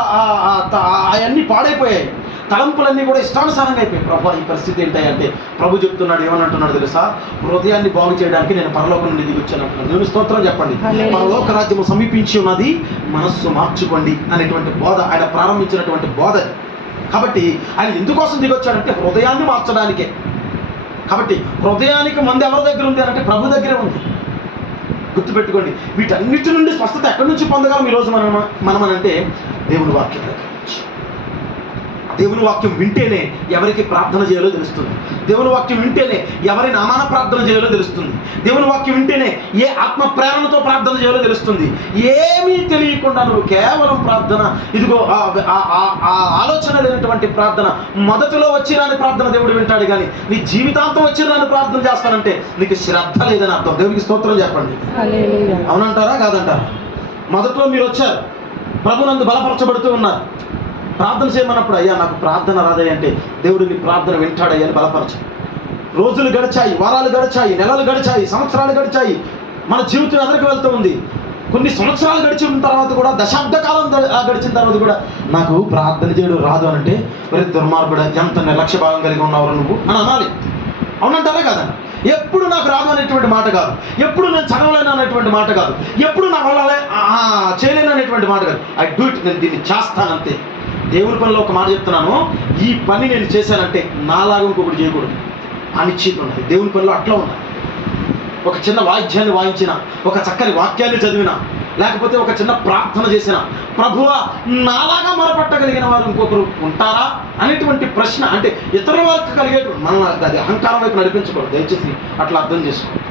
అవన్నీ పాడైపోయాయి, తలంపులన్నీ కూడా ఇష్టానుసారంగా అయిపోయాయి. ప్రభు ఈ పరిస్థితి ఏంటంటే ప్రభు చెప్తున్నాడు, ఏమనంటున్నాడు తెలుసా? హృదయాన్ని బాగు చేయడానికి నేను పరలోకం నుండి దిగి వచ్చాను అంటున్నాను. దేవుని స్తోత్రం చెప్పండి. పరలోక రాజ్యము సమీపించి ఉన్నది, మనస్సు మార్చుకోండి అనేటువంటి బోధ ఆయన ప్రారంభించినటువంటి బోధ. కాబట్టి ఆయన ఎందుకోసం దిగొచ్చాడంటే హృదయాన్ని మార్చడానికే. కాబట్టి హృదయానికి మందు ఎవరి దగ్గర ఉంది అంటే ప్రభు దగ్గరే ఉంది. గుర్తుపెట్టుకోండి. వీటన్నిటి నుండి స్వస్థత ఎక్కడి నుంచి పొందగలం ఈరోజు మనమనంటే దేవుని వాక్యం దగ్గర నుంచి. దేవుని వాక్యం వింటేనే ఎవరికి ప్రార్థన చేయాలో తెలుస్తుంది. దేవుని వాక్యం వింటేనే ఎవరి నామాన ప్రార్థన చేయాలో తెలుస్తుంది. దేవుని వాక్యం వింటేనే ఏ ఆత్మ ప్రేరణతో ప్రార్థన చేయాలో తెలుస్తుంది. ఏమీ తెలియకుండా నువ్వు కేవలం ప్రార్థన, ఇదిగో ఆ ఆలోచన లేనటువంటి ప్రార్థన, మొదటిలో వచ్చిరాని ప్రార్థన దేవుడు వింటాడు. కానీ నీ జీవితాంతం వచ్చిరాని ప్రార్థన చేస్తానంటే నీకు శ్రద్ధ లేదని అర్థం. దేవునికి స్తోత్రం చెప్పండి. అవునంటారా కాదంటారా? మొదట్లో మీరు వచ్చారు, ప్రభునందు బలపరచబడుతూ ఉన్నారు, ప్రార్థన చేయమన్నప్పుడు అయ్యా నాకు ప్రార్థన రాదయ్య అంటే దేవుడు నీ ప్రార్థన వింటాడయ్యా అని బలపరచు. రోజులు గడిచాయి, వారాలు గడిచాయి, నెలలు గడిచాయి, సంవత్సరాలు గడిచాయి, మన జీవితం ఎదురుకు వెళ్తూ ఉంది. కొన్ని సంవత్సరాలు గడిచిన తర్వాత కూడా, దశాబ్ద కాలం గడిచిన తర్వాత కూడా నాకు ప్రార్థన చేయడం రాదు అనంటే మరి దుర్మార్గుడు, ఎంత నిర్లక్ష్య భావం కలిగి ఉన్నావు నువ్వు అని అనాలి. అవునంటారా కదా? ఎప్పుడు నాకు రాదు అనేటువంటి మాట కాదు, ఎప్పుడు నేను చదవలేను అనేటువంటి మాట కాదు, ఎప్పుడు నా వల్ల చేయలేను అనేటువంటి మాట కాదు. ఐ డూ ఇట్, నేను దీన్ని చేస్తానంతే. దేవుని పనిలో ఒక మాట చెప్తున్నాను, ఈ పని నేను చేశానంటే నాలాగా ఇంకొకటి చేయకూడదు. అనిశ్చిత ఉన్నది. దేవుని పనిలో అట్లా ఉన్నది. ఒక చిన్న వాయిద్యాన్ని వాయించిన, ఒక చక్కని వాక్యాన్ని చదివిన, లేకపోతే ఒక చిన్న ప్రార్థన చేసిన, ప్రభువా నాలాగా మొరపట్టగలిగిన వారు ఇంకొకరు ఉంటారా అనేటువంటి ప్రశ్న. అంటే ఇతరుల వరకు కలిగేటువంటి మనం అది అహంకారం వైపు నడిపించకూడదు. దయచేసి అట్లా అర్థం చేసుకోండి.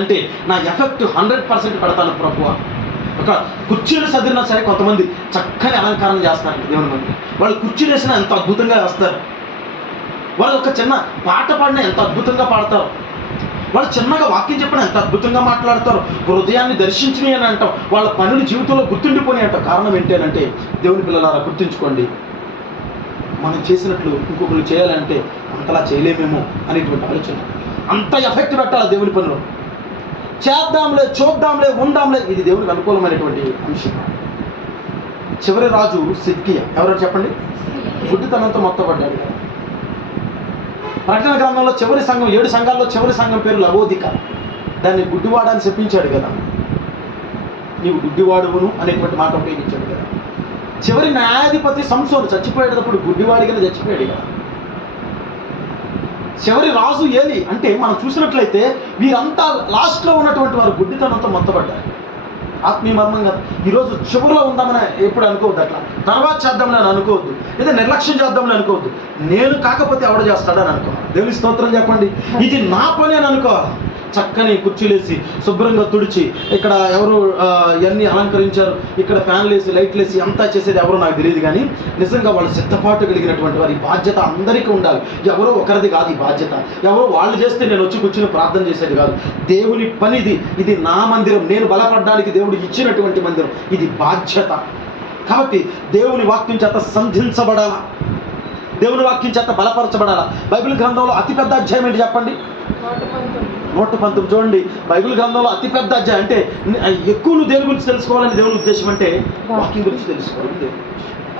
అంటే నా ఎఫెక్ట్ 100% పెడతాను ప్రభువా. ఒక కుర్చీలు సదిరినా సరే కొంతమంది చక్కని అలంకారం చేస్తారు దేవుని మంది. వాళ్ళు కుర్చీలు వేసినా ఎంత అద్భుతంగా వేస్తారు. వాళ్ళు ఒక చిన్న పాట పాడినా ఎంత అద్భుతంగా పాడతారు. వాళ్ళు చిన్నగా వాక్యం చెప్పినా ఎంత అద్భుతంగా మాట్లాడతారు. హృదయాన్ని దర్శించినాయి అని అంటాం. వాళ్ళ పనులు జీవితంలో గుర్తుండిపోయి అంటాం. కారణం ఏంటంటే దేవుని పిల్లలారా గుర్తుంచుకోండి, మనం చేసినట్లు ఇంకొకరు చేయాలంటే అంతలా చేయలేమేమో అనేటువంటి ఆలోచన. అంత ఎఫెక్ట్ పెట్టాలి దేవుని పనిలో. చేద్దాంలే, చూద్దాంలే, ఉందాంలే, ఇది దేవునికి అనుకూలమైనటువంటి అంశం. చివరి రాజు సిద్కియా. ఎవరో చెప్పండి? గుడ్డితనంతో మొత్తపడ్డాడు. ప్రకటన గ్రంథంలో చివరి సంఘం, 7 సంఘాల్లో చివరి సంఘం పేరు లవోదిక. దాన్ని గుడ్డివాడని చెప్పించాడు కదా. నీవు గుడ్డివాడువును అనేటువంటి మాట ఉపయోగించాడు కదా. చివరి న్యాయాధిపతి సంసోను చచ్చిపోయేటప్పుడు గుడ్డివాడిగానే చచ్చిపోయాడు కదా. చివరి రాజు ఏలి అంటే మనం చూసినట్లయితే వీరంతా లాస్ట్లో ఉన్నటువంటి వారు గుడ్డితనంతో మొత్తపడ్డారు. ఆత్మీయ మర్మం కదా. ఈరోజు చివరిలో ఉందామని ఎప్పుడు అనుకోవద్దు, అట్లా తర్వాత చేద్దామని అని అనుకోవద్దు, లేదా నిర్లక్ష్యం చేద్దామని అనుకోవద్దు. నేను కాకపోతే ఎవడ చేస్తాడని అనుకోవాలి. దేవుని స్తోత్రం చెప్పండి. ఇది నా పని అని అనుకోవాలి. చక్కని కుర్చీలేసి శుభ్రంగా తుడిచి ఇక్కడ ఎవరు ఇవన్నీ అలంకరించారు, ఇక్కడ ఫ్యాన్లు వేసి లైట్లు వేసి అంతా చేసేది ఎవరో నాకు తెలియదు, కానీ నిజంగా వాళ్ళు సిద్ధపాటు కలిగినటువంటి వారి బాధ్యత అందరికీ ఉండాలి. ఎవరో ఒకరిది కాదు ఈ బాధ్యత. ఎవరో వాళ్ళు చేస్తే నేను వచ్చి కూర్చుని ప్రార్థన చేసేది కాదు. దేవుని పని ఇది. ఇది నా మందిరం, నేను బలపడడానికి దేవుడు ఇచ్చినటువంటి మందిరం. ఇది బాధ్యత. కాబట్టి దేవుని వాక్యం చేత సంధించబడాలా, దేవుని వాక్యం చేత బలపరచబడాలా. బైబిల్ గ్రంథంలో అతిపెద్ద అధ్యాయం ఏంటి చెప్పండి? 119. చూడండి, బైబిల్ గ్రంథంలో అతిపెద్ద అధ్యాయం. అంటే ఎక్కువ నువ్వు దేని గురించి తెలుసుకోవాలని దేవుని ఉద్దేశం అంటే వాక్యం గురించి తెలుసుకోవాలని దేవుని.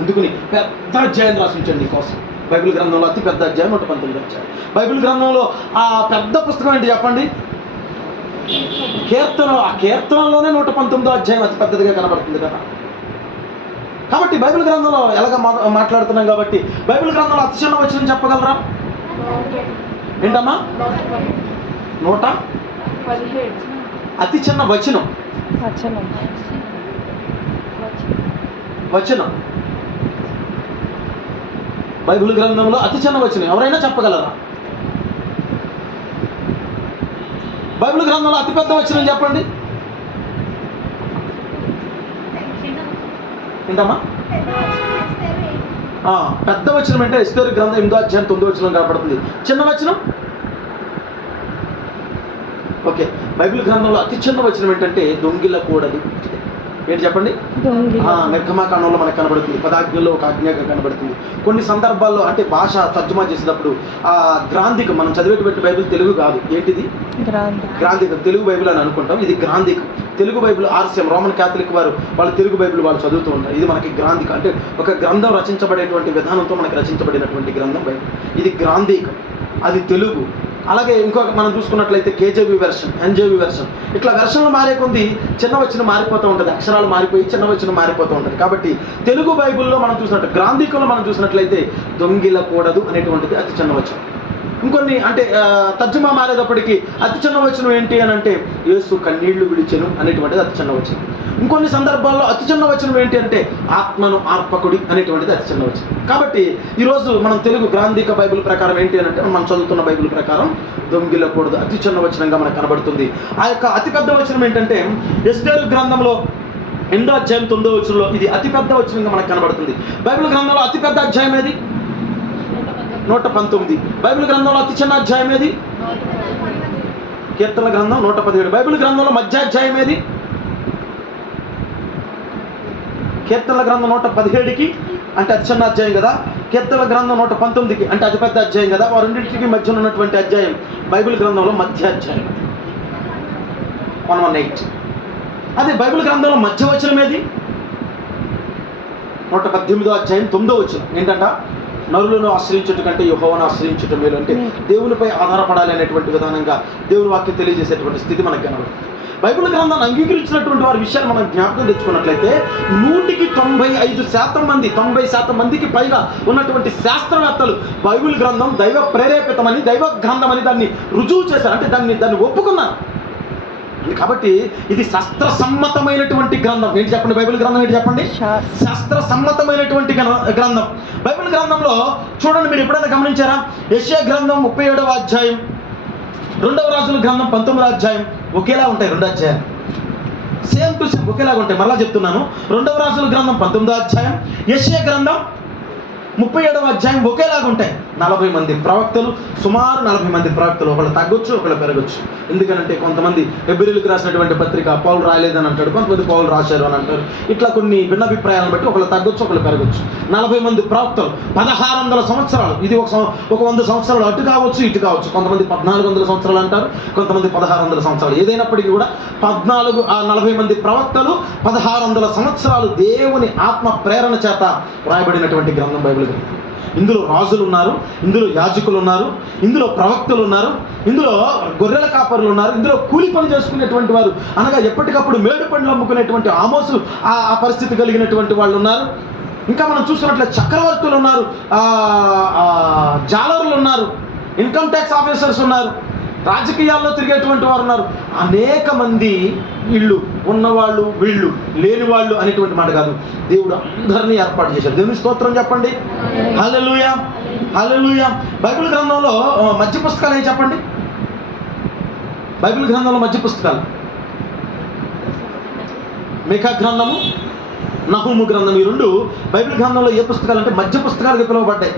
అందుకని పెద్ద అధ్యాయం రాసించండి నీకోసం. బైబిల్ గ్రంథంలో అతిపెద్ద అధ్యాయం 119 అధ్యాయం. బైబిల్ గ్రంథంలో ఆ పెద్ద పుస్తకం ఏంటి చెప్పండి? కీర్తనలు. ఆ కీర్తనలోనే 119 అధ్యాయం అతి పెద్దదిగా కనబడుతుంది కదా. కాబట్టి బైబిల్ గ్రంథంలో ఎలాగ మాట్లాడుతున్నాం కాబట్టి బైబిల్ గ్రంథంలో అతి చిన్న వచనం చెప్పగలరా? ఏంటమ్మా? 117 అతి చిన్న వచనం. వచనం బైబిల్ గ్రంథంలో అతి చిన్న వచనం ఎవరైనా చెప్పగలరా? బైబిల్ గ్రంథంలో అతి పెద్ద వచనం చెప్పండి. ఏంటమ్మా? పెద్ద వచనం అంటే ఎస్తేరు గ్రంథం 8వ అధ్యాయం 9వ వచనం కనపడుతుంది. చిన్న వచనం ఓకే. బైబిల్ గ్రంథంలో అతి చిన్న వచనం ఏంటంటే దొంగిలకూడదు. ఏంటి చెప్పండి? నిర్గమాకాండంలో మనకు కనబడుతుంది. 10 ఆజ్ఞల్లో ఒక ఆజ్ఞగా కనబడుతుంది. కొన్ని సందర్భాల్లో అంటే భాష తర్జుమా చేసేటప్పుడు ఆ గ్రాంధికం, మనం చదివేటువంటి బైబిల్ తెలుగు కాదు. ఏంటిది? గ్రాంధికం. తెలుగు బైబిల్ అని అనుకుంటాం, ఇది గ్రాంధికం. Telugu Bible RCM Roman Catholic వారు వాళ్ళ తెలుగు బైబిల్ వాళ్ళు చదువుతూ ఉంటారు. ఇది మనకి గ్రాంధికం. అంటే ఒక గ్రంథం రచించబడేటువంటి విధానంతో మనకి రచించబడినటువంటి గ్రంథం బైబిల్. ఇది గ్రాంధికం, అది తెలుగు. అలాగే ఇంకొక మనం చూసుకున్నట్లయితే KJV వెర్షన్, NJV వెర్షన్, ఇట్లా వెర్షన్లు మారే కొంది చిన్న వచనం మారిపోతూ ఉంటుంది. అక్షరాలు మారిపోయి చిన్న వచనం మారిపోతూ ఉంటుంది. కాబట్టి తెలుగు బైబిల్లో మనం చూసినట్టు గ్రాంధికంలో మనం చూసినట్లయితే దొంగిలకూడదు అనేటువంటిది అతి చిన్న వచనం. ఇంకొన్ని అంటే తర్జుమా మారేటప్పటికీ అతి చిన్న వచనం ఏంటి అని అంటే యేసు కన్నీళ్లు విడిచెను అనేటువంటిది అతి చిన్న వచనం. ఇంకొన్ని సందర్భాల్లో అతి చిన్న వచనం ఏంటి అంటే ఆత్మను ఆర్పకుడి అనేటువంటిది అతి చిన్న వచనం. కాబట్టి ఈరోజు మనం తెలుగు గ్రాంధిక బైబిల్ ప్రకారం ఏంటి అని అంటే మనం చదువుతున్న బైబిల్ ప్రకారం దొంగిలకూడదు అతి చిన్న వచనంగా మనకు కనబడుతుంది. ఆ యొక్క అతిపెద్ద వచనం ఏంటంటే ఎస్తేరు గ్రంథంలో 8వ అధ్యాయం 9వ వచనంలో ఇది అతిపెద్ద వచనంగా మనకు కనబడుతుంది. బైబిల్ గ్రంథంలో అతిపెద్ద అధ్యాయం ఏది? 119. బైబిల్ గ్రంథంలో అతి చిన్న అధ్యాయం ఏది? కీర్తన గ్రంథం 117. బైబిల్ గ్రంథంలో మధ్య అధ్యాయం ఏది? కీర్తనల గ్రంథం 117కి అంటే అతి చిన్న అధ్యాయం కదా. కీర్తనల గ్రంథం 119కి అంటే అతి పెద్ద అధ్యాయం కదా. వారింటికి మధ్య ఉన్నటువంటి అధ్యాయం బైబిల్ గ్రంథంలో మధ్య అధ్యాయం 118. అదే బైబిల్ గ్రంథంలో మధ్య వచనం ఏది? 118వ అధ్యాయం 9వ వచనం ఏంటంట? నరులను ఆశ్రయించుట కంటే యెహోవాను ఆశ్రయించుట మేలు. అంటే దేవునిపై ఆధారపడాలి అనేటువంటి విధానంగా దేవుని వాక్యం తెలియజేసేటువంటి స్థితి మనకు కనబడుతుంది. బైబిల్ గ్రంథాన్ని అంగీకరించినటువంటి వారి విషయాన్ని మనం జ్ఞాపకం తెచ్చుకున్నట్లయితే 100కి 95% మంది, 90% మందికి పైగా ఉన్నటువంటి శాస్త్రవేత్తలు బైబిల్ గ్రంథం దైవ ప్రేరేపితమని, దైవ గ్రంథమని దాన్ని రుజువు చేశారు. అంటే దాన్ని ఒప్పుకున్నారు. కాబట్టి ఇది శాస్త్ర సమ్మతమైనటువంటి గ్రంథం. ఏంటి చెప్పండి? బైబిల్ గ్రంథం ఏంటి చెప్పండి? శాస్త్ర సమ్మతమైనటువంటి గ్రంథం. బైబిల్ గ్రంథంలో చూడండి, మీరు ఎప్పుడైనా గమనించారా? యెషయా గ్రంథం 37వ అధ్యాయం, 2వ రాజుల గ్రంథం 19వ అధ్యాయం ఒకేలా ఉంటాయి. 2 అధ్యాయాలు సేమ్ టు సేమ్ ఒకేలాగా ఉంటాయి. మరలా చెప్తున్నాను, 2వ రాజుల గ్రంథం 19వ అధ్యాయం, యెషయా గ్రంథం 37వ అధ్యాయం ఒకేలాగా ఉంటాయి. 40 మంది ప్రవక్తలు, సుమారు 40 మంది ప్రవక్తలు. ఒకళ్ళు తగ్గొచ్చు, ఒకళ్ళు పెరగచ్చు. ఎందుకంటే కొంతమంది హెబ్రీయులకు రాసినటువంటి పత్రిక పౌలు రాయలేదని అంటాడు, కొంతమంది పౌలు రాశారు అని అంటారు. ఇట్లా కొన్ని భిన్నాభిప్రాయాలను బట్టి ఒకళ్ళు తగ్గొచ్చు, ఒకళ్ళు పెరగచ్చు. 40 మంది ప్రవక్తలు, 1600 సంవత్సరాలు. ఇది ఒక 100 సంవత్సరాలు అటు కావచ్చు, ఇటు కావచ్చు. కొంతమంది 1400 సంవత్సరాలు అంటారు, కొంతమంది 1600 సంవత్సరాలు. ఏదైనప్పటికీ కూడా 40 మంది ప్రవక్తలు, 1600 సంవత్సరాలు దేవుని ఆత్మ ప్రేరణ చేత రాయబడినటువంటి గ్రంథం బైబిల్ గ్రంథం. ఇందులో రాజులు ఉన్నారు, ఇందులో యాజకులు ఉన్నారు, ఇందులో ప్రవక్తలు ఉన్నారు, ఇందులో గొర్రెల కాపరులు ఉన్నారు, ఇందులో కూలి పని చేసుకునేటువంటి వారు, అనగా ఎప్పటికప్పుడు మేడు పండ్లు అమ్ముకునేటువంటి ఆమోసు ఆ పరిస్థితి కలిగినటువంటి వాళ్ళు ఉన్నారు. ఇంకా మనం చూసినట్లయితే చక్రవర్తులు ఉన్నారు, జాలరులు ఉన్నారు, ఇన్కమ్ ట్యాక్స్ ఆఫీసర్స్ ఉన్నారు, రాజకీయాల్లో తిరిగేటువంటి వారు ఉన్నారు. అనేక మంది వీళ్ళు ఉన్నవాళ్ళు, వీళ్ళు లేని వాళ్ళు అనేటువంటి మాట కాదు. దేవుడు అందరినీ ఏర్పాటు చేశాడు. దేవుని స్తోత్రం చెప్పండి. హల్లెలూయా, హల్లెలూయా. బైబిల్ గ్రంథంలో మధ్య పుస్తకాలు ఏం చెప్పండి? బైబిల్ గ్రంథంలో మధ్య పుస్తకాలు మీకా గ్రంథము, నహూము గ్రంథం, ఈ రెండు బైబిల్ గ్రంథంలో ఏ పుస్తకాలు అంటే మధ్య పుస్తకాలుగా పిలువబడ్డాయి.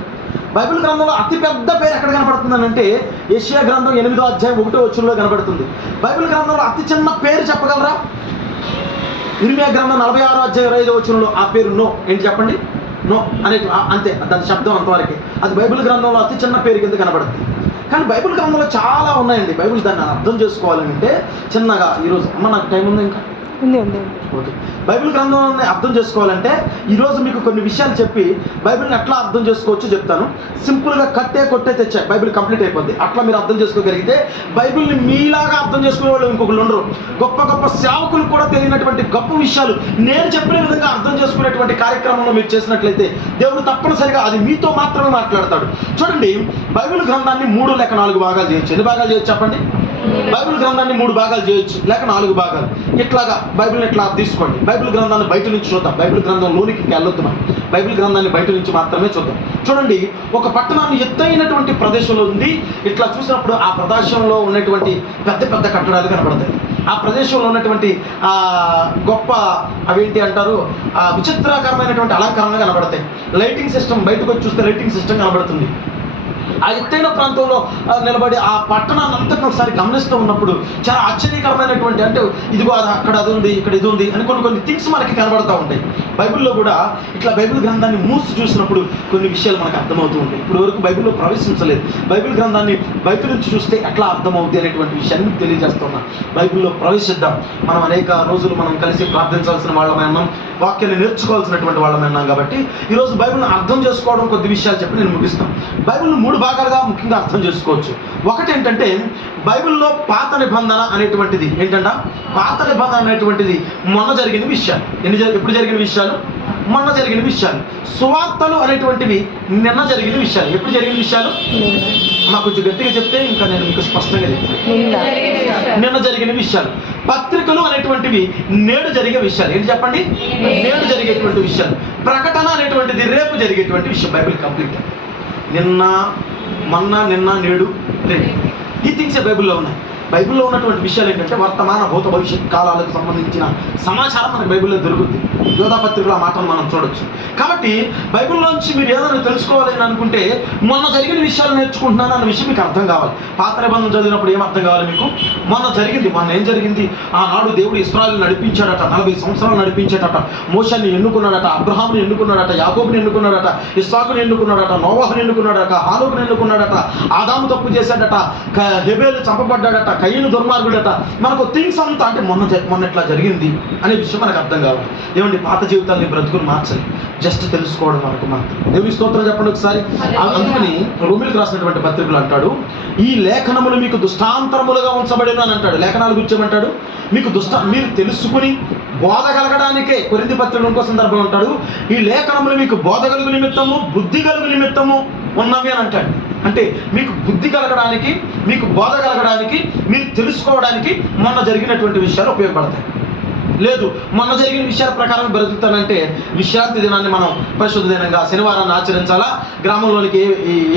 బైబిల్ గ్రంథంలో అతిపెద్ద పేరు ఎక్కడ కనపడుతుందనంటే యెషయా గ్రంథం 8వ అధ్యాయం 1వ వచనంలో కనపడుతుంది. బైబిల్ గ్రంథంలో అతి చిన్న పేరు చెప్పగలరా? ఇర్మియా గ్రంథం 46వ అధ్యాయం 5వ వచనంలో ఆ పేరు నో. ఏంటి చెప్పండి? నో అనే, అంతే, దాని శబ్దం అంతవరకే. అది బైబిల్ గ్రంథంలో అతి చిన్న పేరు కింద కనబడుతుంది. కానీ బైబిల్ గ్రంథంలో చాలా ఉన్నాయండి. బైబిల్ దాన్ని అర్థం చేసుకోవాలంటే చిన్నగా ఈరోజు నాకు టైం ఉంది ఇంకా ఓకే. బైబిల్ గ్రంథాన్ని అర్థం చేసుకోవాలంటే ఈరోజు మీకు కొన్ని విషయాలు చెప్పి బైబిల్ని ఎట్లా అర్థం చేసుకోవచ్చో చెప్తాను. సింపుల్గా కొట్టే తెచ్చా బైబిల్ కంప్లీట్ అయిపోద్ది. అట్లా మీరు అర్థం చేసుకోగలిగితే బైబిల్ని మీలాగా అర్థం చేసుకునే వాళ్ళు ఇంకొకళ్ళు ఉండరు. గొప్ప గొప్ప సేవకులు కూడా తెలియనటువంటి గొప్ప విషయాలు నేను చెప్పిన విధంగా అర్థం చేసుకునేటువంటి కార్యక్రమంలో మీరు చేసినట్లయితే దేవుడు తప్పనిసరిగా అది మీతో మాత్రమే మాట్లాడతాడు. చూడండి, బైబిల్ గ్రంథాన్ని 3 లేక 4 భాగాలు చేయొచ్చు. ఎన్ని భాగాలు చేయొచ్చు చెప్పండి? బైబిల్ గ్రంథాన్ని 3 భాగాలు చేయొచ్చు, లేక 4 భాగాలు. ఇట్లాగా బైబిల్ని ఇట్లా తీసుకోండి. బైబిల్ గ్రంథాన్ని బయట నుంచి చూద్దాం. బైబిల్ గ్రంథంలోనికి వెళ్ళొద్దు మనం. బైబిల్ గ్రంథాన్ని బయట నుంచి మాత్రమే చూద్దాం. చూడండి, ఒక పట్టణాన్ని ఎత్తైనటువంటి ప్రదేశంలో ఉంది. ఇట్లా చూసినప్పుడు ఆ ప్రదేశంలో ఉన్నటువంటి పెద్ద పెద్ద కట్టడాలు కనబడతాయి. ఆ ప్రదేశంలో ఉన్నటువంటి గొప్ప అవేంటి అంటారు, విచిత్రకరమైనటువంటి అలంకరణలు కనబడతాయి. లైటింగ్ సిస్టమ్, బయటకు వచ్చి చూస్తే లైటింగ్ సిస్టమ్ కనబడుతుంది. ఆ ఎత్తైన ప్రాంతంలో నిలబడి ఆ పట్టణాన్ని అంతటి ఒకసారి గమనిస్తూ ఉన్నప్పుడు చాలా ఆశ్చర్యకరమైనటువంటి, అంటే ఇదిగో అది అక్కడ అది ఉంది, ఇక్కడ ఇది ఉంది అని కొన్ని థింగ్స్ మనకి కనబడుతూ ఉంటాయి. బైబిల్లో కూడా ఇట్లా బైబిల్ గ్రంథాన్ని మూసి చూసినప్పుడు కొన్ని విషయాలు మనకు అర్థమవుతూ ఉంటాయి. ఇప్పుడు వరకు బైబిల్లో ప్రవేశించలేదు. బైబిల్ గ్రంథాన్ని బయట నుంచి చూస్తే ఎట్లా అర్థమవుతుంది అనేటువంటి విషయాన్ని మీకు తెలియజేస్తున్నాను. బైబిల్లో ప్రవేశిద్దాం. మనం అనేక రోజులు మనం కలిసి ప్రార్థించాల్సిన వాళ్ళమే ఉన్నాం, వాక్యాన్ని నేర్చుకోవాల్సినటువంటి వాళ్ళమే ఉన్నాం. కాబట్టి ఈరోజు బైబిల్ని అర్థం చేసుకోవడం కొద్ది విషయాలు చెప్పి నేను ముగిస్తాను. బైబిల్ని 3 భాగాలుగా ముఖ్యంగా అర్థం చేసుకోవచ్చు. ఒకటి ఏంటంటే బైబిల్లో పాత నిబంధన అనేటువంటిది ఏంటంట, పాత నిబంధన అనేటువంటిది మొన్న జరిగిన విషయాలు. ఎప్పుడు జరిగిన విషయాలు? మొన్న జరిగిన విషయాలు. సువార్తలు అనేటువంటివి నిన్న జరిగిన విషయాలు. ఎప్పుడు జరిగిన విషయాలు? మాకు కొంచెం గట్టిగా చెప్తే ఇంకా నేను మీకు స్పష్టంగా చెప్తాను. నిన్న జరిగిన విషయాలు. పత్రికలు అనేటువంటివి నేడు జరిగే విషయాలు. ఏంటి చెప్పండి? నేడు జరిగేటువంటి విషయాలు. ప్రకటన అనేటువంటిది రేపు జరిగేటువంటి విషయం. Bible complete. నిన్న, మొన్న, నిన్న, నేడు, రేపు, ఈ థింగ్సే బైబిల్లో ఉన్నాయి. బైబిల్లో ఉన్నటువంటి విషయాలు ఏంటంటే వర్తమాన భూత భవిష్యత్ కాలాలకు సంబంధించిన సమాచారం మనకు బైబిల్లో దొరుకుతుంది. యోధా పత్రికలో ఆ మాటను మనం చూడొచ్చు. కాబట్టి బైబిల్లోంచి మీరు ఏదైనా తెలుసుకోవాలి అని అనుకుంటే మొన్న జరిగిన విషయాలు నేర్చుకుంటున్నాను అన్న విషయం మీకు అర్థం కావాలి. పాత నిబంధన చదివినప్పుడు ఏం అర్థం కావాలి మీకు? మొన్న జరిగింది, మొన్న ఏం జరిగింది? ఆనాడు దేవుడు ఇశ్రాయేలును నడిపించాడట, 40 సంవత్సరాలు నడిపించాడట, మోషేని ఎన్నుకున్నాడట, అబ్రహాముని ఎన్నుకున్నాడట, యాకోబుని ఎన్నుకున్నాడట, ఇస్సాకుని ఎన్నుకున్నాడట, నోవాహుని ఎన్నుకున్నాడట, హానోకుని ఎన్నుకున్నాడట, ఆదాము తప్పు చేశాడట, హెబేలు చంపబడ్డాడట, కయ్యను దుర్మార్గుడట. మనకు థింగ్స్ అంతా అంటే మొన్న ఇట్లా జరిగింది అనే విషయం మనకు అర్థం కావాలి. ఏమండి, పాత జీవితాన్ని బ్రతుకుని మార్చాలి, జస్ట్ తెలుసుకోవడం వరకు మాత్రం. దేవుని స్తోత్రం చెప్పండి ఒకసారి. అందుకని రోమీయులకు రాసినటువంటి పత్రికలు అంటాడు, ఈ లేఖనములు మీకు దృష్టాంతరములుగా ఉంచబడిన అని అంటాడు. లేఖనాలు గుర్చమంటాడు, మీకు మీరు తెలుసుకుని బోధ కలగడానికే. కొరింథీ పత్రికలో ఇంకో సందర్భం అంటాడు, ఈ లేఖనములు మీకు బోధ కలుగు నిమిత్తము, బుద్ధి కలుగు నిమిత్తము ఉన్నవి అని అంటాడు. అంటే మీకు బుద్ధి కలగడానికి, మీకు బోధ కలగడానికి, మీరు తెలుసుకోవడానికి మొన్న జరిగినటువంటి విషయాలు ఉపయోగపడతాయి. లేదు, మొన్న జరిగిన విషయాల ప్రకారం బ్రతుకుతానంటే విశ్రాంతి దినాన్ని మనం పరిశుద్ధ దినంగా శనివారాన్ని ఆచరించాలా. గ్రామంలోనికి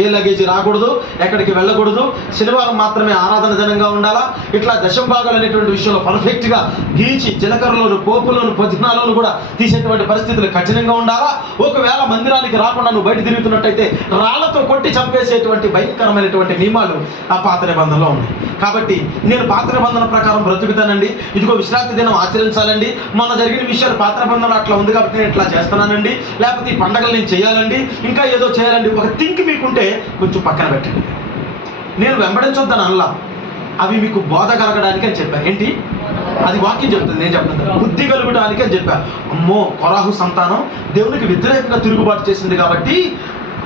ఏ లగేజీ రాకూడదు, ఎక్కడికి వెళ్ళకూడదు, శనివారం మాత్రమే ఆరాధన దినంగా ఉండాలా. ఇట్లా దశంభాగాలు అనేటువంటి విషయంలో పర్ఫెక్ట్గా గీచి జీలకర్రలోను, పోపులోను, పుదీనాలోను కూడా తీసేటువంటి పరిస్థితులు కఠినంగా ఉండాలా. ఒకవేళ మందిరానికి రాకుండా నువ్వు బయట తిరుగుతున్నట్టయితే రాళ్లతో కొట్టి చంపేసేటువంటి భయంకరమైనటువంటి నియమాలు ఆ పాత నిబంధనలో ఉన్నాయి. కాబట్టి నేను పాత నిబంధన ప్రకారం బ్రతుకుతానండి, ఇదిగో విశ్రాంతి దినం ఆచరించాలండి, మొన్న జరిగిన విషయాలు పాత నిబంధనలు అట్లా ఉంది కాబట్టి నేను ఇట్లా చేస్తున్నానండి, లేకపోతే ఈ పండగలు నేను చేయాలండి, ఇంకా ఏదో చేయాలండి, ఒక థింక్ మీకుంటే కొంచెం పక్కన పెట్టండి. నేను వెంబడించొద్దని అనలా, అవి మీకు బోధ కలగడానికి అని చెప్పాను. ఏంటి అది వాక్యం చెప్తుంది, నేను చెప్పను. బుద్ధి కలుగడానికి అని చెప్పాను. అమ్మో, కొరాహు సంతానం దేవునికి వ్యతిరేకంగా తిరుగుబాటు చేసింది కాబట్టి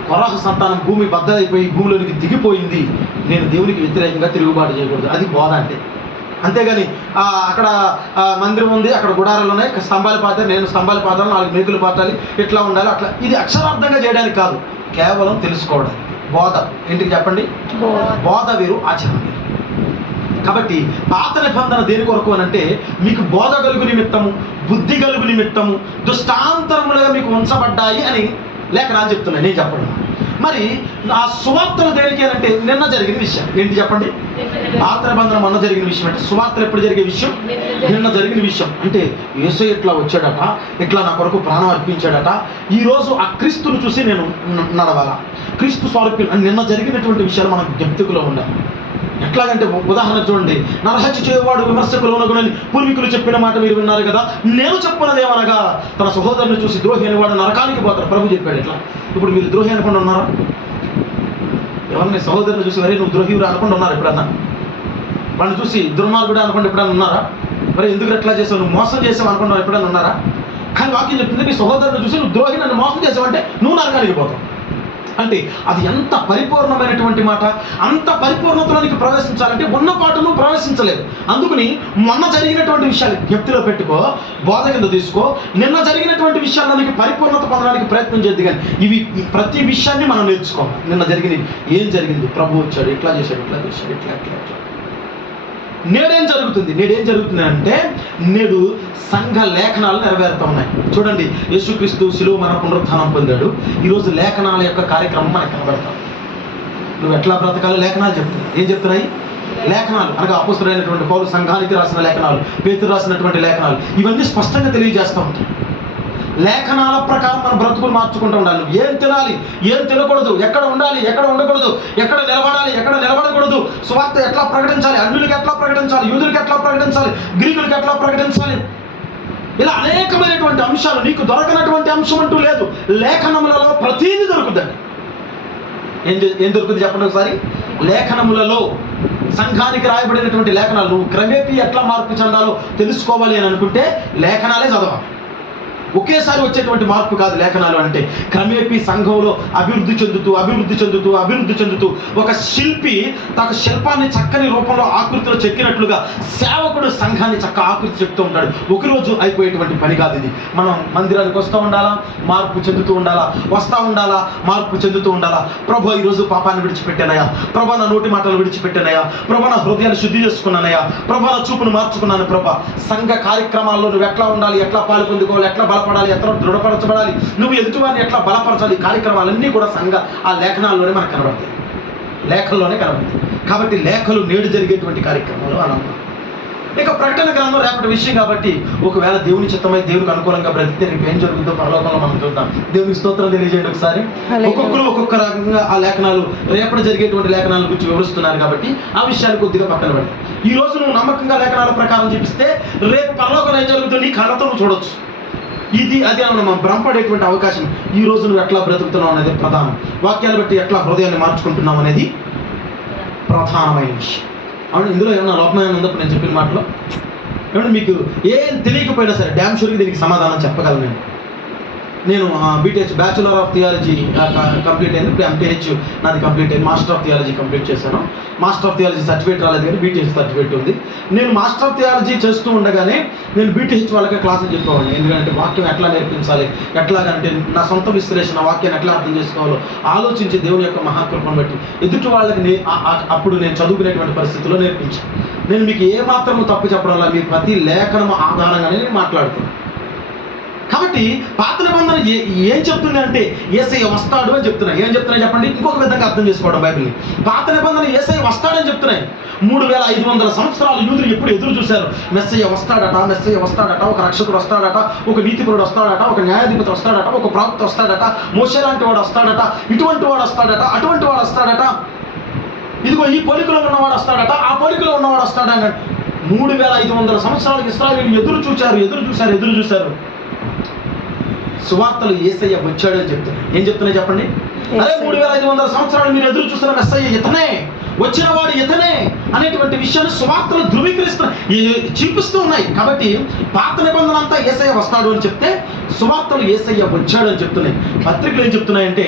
కొరాహు సంతానం భూమి బద్దలైపోయి భూమిలోనికి దిగిపోయింది, నేను దేవునికి వ్యతిరేకంగా తిరుగుబాటు చేయకూడదు. అది బోధ అంటే. అంతేగాని అక్కడ మందిరం ఉంది, అక్కడ గుడారాలు ఉన్నాయి, స్తంభాలు పాతాలి, నేను స్తంభాలు పాతాలి, 4 మేకులు పాతాలి, ఇట్లా ఉండాలి, అట్లా. ఇది అక్షరార్థంగా చేయడానికి కాదు, కేవలం తెలుసుకోవడానికి. బోధ ఇంటికి చెప్పండి, బోధ వేరు, ఆచరణ వేరు. కాబట్టి పాత నిబంధన దేని కొరకు అని అంటే మీకు బోధ కలుగు నిమిత్తము, బుద్ధి కలుగు నిమిత్తము, దుష్టాంతరములుగా మీకు ఉంచబడ్డాయి అని లేఖనాలు చెప్తున్నాయి, నేను చెప్పడం. మరి ఆ సువార్తలు దేనికి అంటే నిన్న జరిగిన విషయం ఏంటి చెప్పండి? పాత నిబంధన మొన్న జరిగిన విషయం అంటే సువార్తలు ఎప్పుడు జరిగే విషయం? నిన్న జరిగిన విషయం. అంటే యేసు ఇట్లా వచ్చాడట, ఇట్లా నా కొరకు ప్రాణం అర్పించాడట, ఈరోజు ఆ క్రీస్తును చూసి నేను నడవాలా, క్రీస్తు స్వరూపం. నిన్న జరిగినటువంటి విషయాలు మనకు జ్ఞప్తికలో ఉండాలి. ఎట్లాగంటే ఉదాహరణ చూడండి, నరహత్య చేయవాడు విమర్శకులు ఉనగునని పూర్వీకులు చెప్పిన మాట మీరు విన్నారు కదా. నేను చెప్పినదేమనగా తన సహోదరుని చూసి ద్రోహి అనేవాడు నరకానికి పోతాడు, ప్రభు చెప్పాడు. ఇట్లా ఇప్పుడు మీరు ద్రోహి అనుకుండా ఉన్నారా? ఎవరిని సహోదరుని చూసి వరే నువ్వు ద్రోహి అనుకుండా ఉన్నారు ఎప్పుడన్నా? వాళ్ళని చూసి దుర్మార్గుడు అనుకుంటే ఎప్పుడన్నా ఉన్నారా? మరి ఎందుకు ఎట్లా చేసావు, నువ్వు మోసం చేసావు అనుకుంటావు ఎప్పుడన్నా ఉన్నారా? కానీ వాక్యం చెప్తుంది, నీ సహోదరుని చూసి నువ్వు ద్రోహి నన్ను మోసం చేసావంటే నువ్వు నరకానికి పోతావు. అంటే అది ఎంత పరిపూర్ణమైనటువంటి మాట. అంత పరిపూర్ణతలోనికి ప్రవేశించాలంటే ఉన్న పాటను ప్రవేశించలేదు. అందుకని మొన్న జరిగినటువంటి విషయాలు జ్ఞప్తిలో పెట్టుకో, బోధ కింద తీసుకో. నిన్న జరిగినటువంటి విషయాల్లోనికి పరిపూర్ణత పొందడానికి ప్రయత్నం చేద్ది. కానీ ఇవి ప్రతి విషయాన్ని మనం నేర్చుకోవాలి. నిన్న జరిగింది ఏం జరిగింది, ప్రభు వచ్చాడు, ఇట్లా చేశాడు, ఇట్లా చేశాడు, ఇట్లా ఇట్లా ఇట్లా. నేడేం జరుగుతుంది అంటే నేడు సంఘ లేఖనాలు నెరవేరుతూ ఉన్నాయి. చూడండి, యేసుక్రీస్తు శిలువ మరణ పునరుత్థానం పొందాడు. ఈరోజు లేఖనాల యొక్క కార్యక్రమం మనకు కనబడతాం. నువ్వు ఎట్లా బ్రతకాలో లేఖనాలు చెప్తున్నాయి. ఏం చెప్తున్నాయి? లేఖనాలు అనగా అపోస్తలుడైనటువంటి పౌలు సంఘానికి రాసిన లేఖనాలు, పేతురు రాసినటువంటి లేఖనాలు, ఇవన్నీ స్పష్టంగా తెలియజేస్తూ ఉంటాయి. లేఖనాల ప్రకారం మన బ్రతుకులు మార్చుకుంటూ ఉండాలి. నువ్వు ఏం తినాలి, ఏం తినకూడదు, ఎక్కడ ఉండాలి, ఎక్కడ ఉండకూడదు, ఎక్కడ నిలబడాలి, ఎక్కడ నిలబడకూడదు, సువార్త ఎట్లా ప్రకటించాలి, అన్యులకు ఎట్లా ప్రకటించాలి, యూదులకు ఎట్లా ప్రకటించాలి, గ్రీకులకు ఎట్లా ప్రకటించాలి, ఇలా అనేకమైనటువంటి అంశాలు. నీకు దొరకనటువంటి అంశం అంటూ లేదు. లేఖనములలో ప్రతీది దొరుకుతుంది. ఏం దొరుకుతుంది చెప్పండి ఒకసారి? లేఖనములలో సంఘానికి రాయబడినటువంటి లేఖనాలు. నువ్వు క్రమేపీ ఎట్లా మార్పు చెందాలో తెలుసుకోవాలి అని అనుకుంటే లేఖనాలే చదవాలి. ఒకేసారి వచ్చేటువంటి మార్పు కాదు లేఖనాలు అంటే. క్రమేపీ సంఘంలో అభివృద్ధి చెందుతూ ఒక శిల్పి తన శిల్పాన్ని చక్కని రూపంలో ఆకృతిలో చెక్కినట్లుగా సేవకుడు సంఘాన్ని చక్క ఆకృతి చెప్తూ ఉంటాడు. ఒకరోజు అయిపోయేటువంటి పని కాదు ఇది. మనం మందిరానికి వస్తూ ఉండాలా, మార్పు చెందుతూ ఉండాలా, వస్తూ ఉండాలా, మార్పు చెందుతూ ఉండాలా. ప్రభు ఈరోజు పాపాన్ని విడిచిపెట్టానయ్యా, ప్రభు నా నోటి మాటలు విడిచిపెట్టానయ్యా, ప్రభు నా హృదయాన్ని శుద్ధి చేసుకున్నానయ్యా, ప్రభు నా చూపును మార్చుకున్నాను. ప్రభు సంఘ కార్యక్రమాల్లో నువ్వు ఎట్లా ఉండాలి, ఎట్లా పాలు పొందుకోవాలి, ఎట్లా బలపడాలి, ఎట్లా దృఢపరచబడాలి, నువ్వు ఎదుటివారిని ఎట్లా బలపరచాలి, కార్యక్రమాలన్నీ కూడా సంఘ ఆ లేఖనాల్లోనే మనకు కనబడతాయి, లేఖల్లోనే కనబడతాయి. కాబట్టి లేఖలు నేడు జరిగేటువంటి కార్యక్రమాలు అన్నమాట. ఇక ప్రకటన గ్రంథం రేపటి విషయం కాబట్టి ఒకవేళ దేవుని చిత్తమై దేవునికి అనుకూలంగా బ్రతికితే రేపు ఏం జరుగుతుందో పరలోకంలో మనం చూద్దాం. దేవునికి స్తోత్రం తెలియజేయండి ఒకసారి. ఒక్కొక్కరు ఒక్కొక్క రకంగా ఆ లేఖనాలు, రేపటి జరిగేటువంటి లేఖనాల గురించి వివరిస్తున్నారు కాబట్టి ఆ విషయాలు కొద్దిగా పక్కన పెడతాం. ఈ రోజు నువ్వు నమ్మకంగా లేఖనాల ప్రకారం చూపిస్తే రేపు పరలోకంలో ఏం జరుగుతుందో నీ కళ్ళతో నువ్వు చూడొచ్చు. ఇది అది మనం భ్రమపడేటువంటి అవకాశం. ఈ రోజు నువ్వు ఎట్లా బ్రతుకుతున్నావు అనేది ప్రధానం. వాక్యాలు బట్టి ఎట్లా హృదయాన్ని మార్చుకుంటున్నావు అనేది ప్రధానమైన విషయం. అవును, ఇందులో ఏమన్నా లోపమైన ఉందో నేను చెప్పిన మాటలో? ఏమన్నా మీకు ఏం తెలియకపోయినా సరే డ్యామ్ షూర్గా దీనికి సమాధానం చెప్పగలను. నేను BTH bachelor of theology complete అయింది. ఇప్పుడు ఎంటీహెచ్ నాది కంప్లీట్ అయింది. మాస్టర్ ఆఫ్ థియాలజీ కంప్లీట్ చేశాను. మాస్టర్ ఆఫ్ థియాలజీ సర్టిఫికేట్ రాలేదు కానీ బీటీహెచ్ సర్టిఫికేట్ ఉంది. నేను మాస్టర్ ఆఫ్ థియాలజీ చేస్తూ ఉండగానే నేను బీటీహెచ్ వాళ్ళకే క్లాసులు చెప్పేవాడిని. ఎందుకంటే వాక్యం ఎట్లా నేర్పించాలి, ఎట్లాగంటే నా సొంత విశ్లేషణ, వాక్యాన్ని ఎట్లా అర్థం చేసుకోవాలో ఆలోచించి దేవుని యొక్క మహాకృపను బట్టి ఎదుటి వాళ్ళకి అప్పుడు నేను చదువుకునేటువంటి పరిస్థితుల్లో నేర్పించాను. నేను మీకు ఏమాత్రము తప్పు చెప్పడం వల్ల మీ ప్రతి లేఖనం ఆధారంగానే నేను మాట్లాడుతున్నాను. కాబట్టి పాత నిబంధన ఏం చెప్తుంది అంటే యేసయ్య వస్తాడు అని చెప్తున్నాయి. ఏం చెప్తున్నాయి చెప్పండి? ఇంకొక విధంగా అర్థం చేసుకోవడం బైబిల్ని. పాత నిబంధన యేసయ్య వస్తాడని చెప్తున్నాయి. 3500 సంవత్సరాలు యూదులు ఎప్పుడు ఎదురు చూశారు. మెస్సయ్య వస్తాడట, ఒక రక్షకుడు వస్తాడట, ఒక నీతిపరుడు వస్తాడట, ఒక న్యాయాధిపతి వస్తాడట, ఒక ప్రవక్త వస్తాడట, మోషే లాంటి వాడు వస్తాడట, ఇటువంటి వాడు వస్తాడట, అటువంటి వాడు వస్తాడట, ఇదిగో ఈ పోలికలో ఉన్నవాడు వస్తాడట, ఆ పోలికలో ఉన్నవాడు వస్తాడట. 3500 సంవత్సరాలకు ఇశ్రాయేలీయులు ఎదురు చూశారు. సువార్తలు యేసయ్య వచ్చాడు అని చెప్తున్నాయి. ఏం చెప్తున్నాయి చెప్పండి? అదే 3500 సంవత్సరాలు మీరు ఎదురు చూస్తున్న మెస్సయ్య ఇతనే వచ్చిన వాడు ఇతనే అనేటువంటి విషయాన్ని సువార్తలు చూపిస్తూ ఉన్నాయి. కాబట్టి పాత నిబంధన అంతా యేసయ్య వస్తాడు అని చెప్తే సువార్తలు యేసయ్య వచ్చాడు అని చెప్తున్నాయి. పత్రికలు ఏం చెప్తున్నాయంటే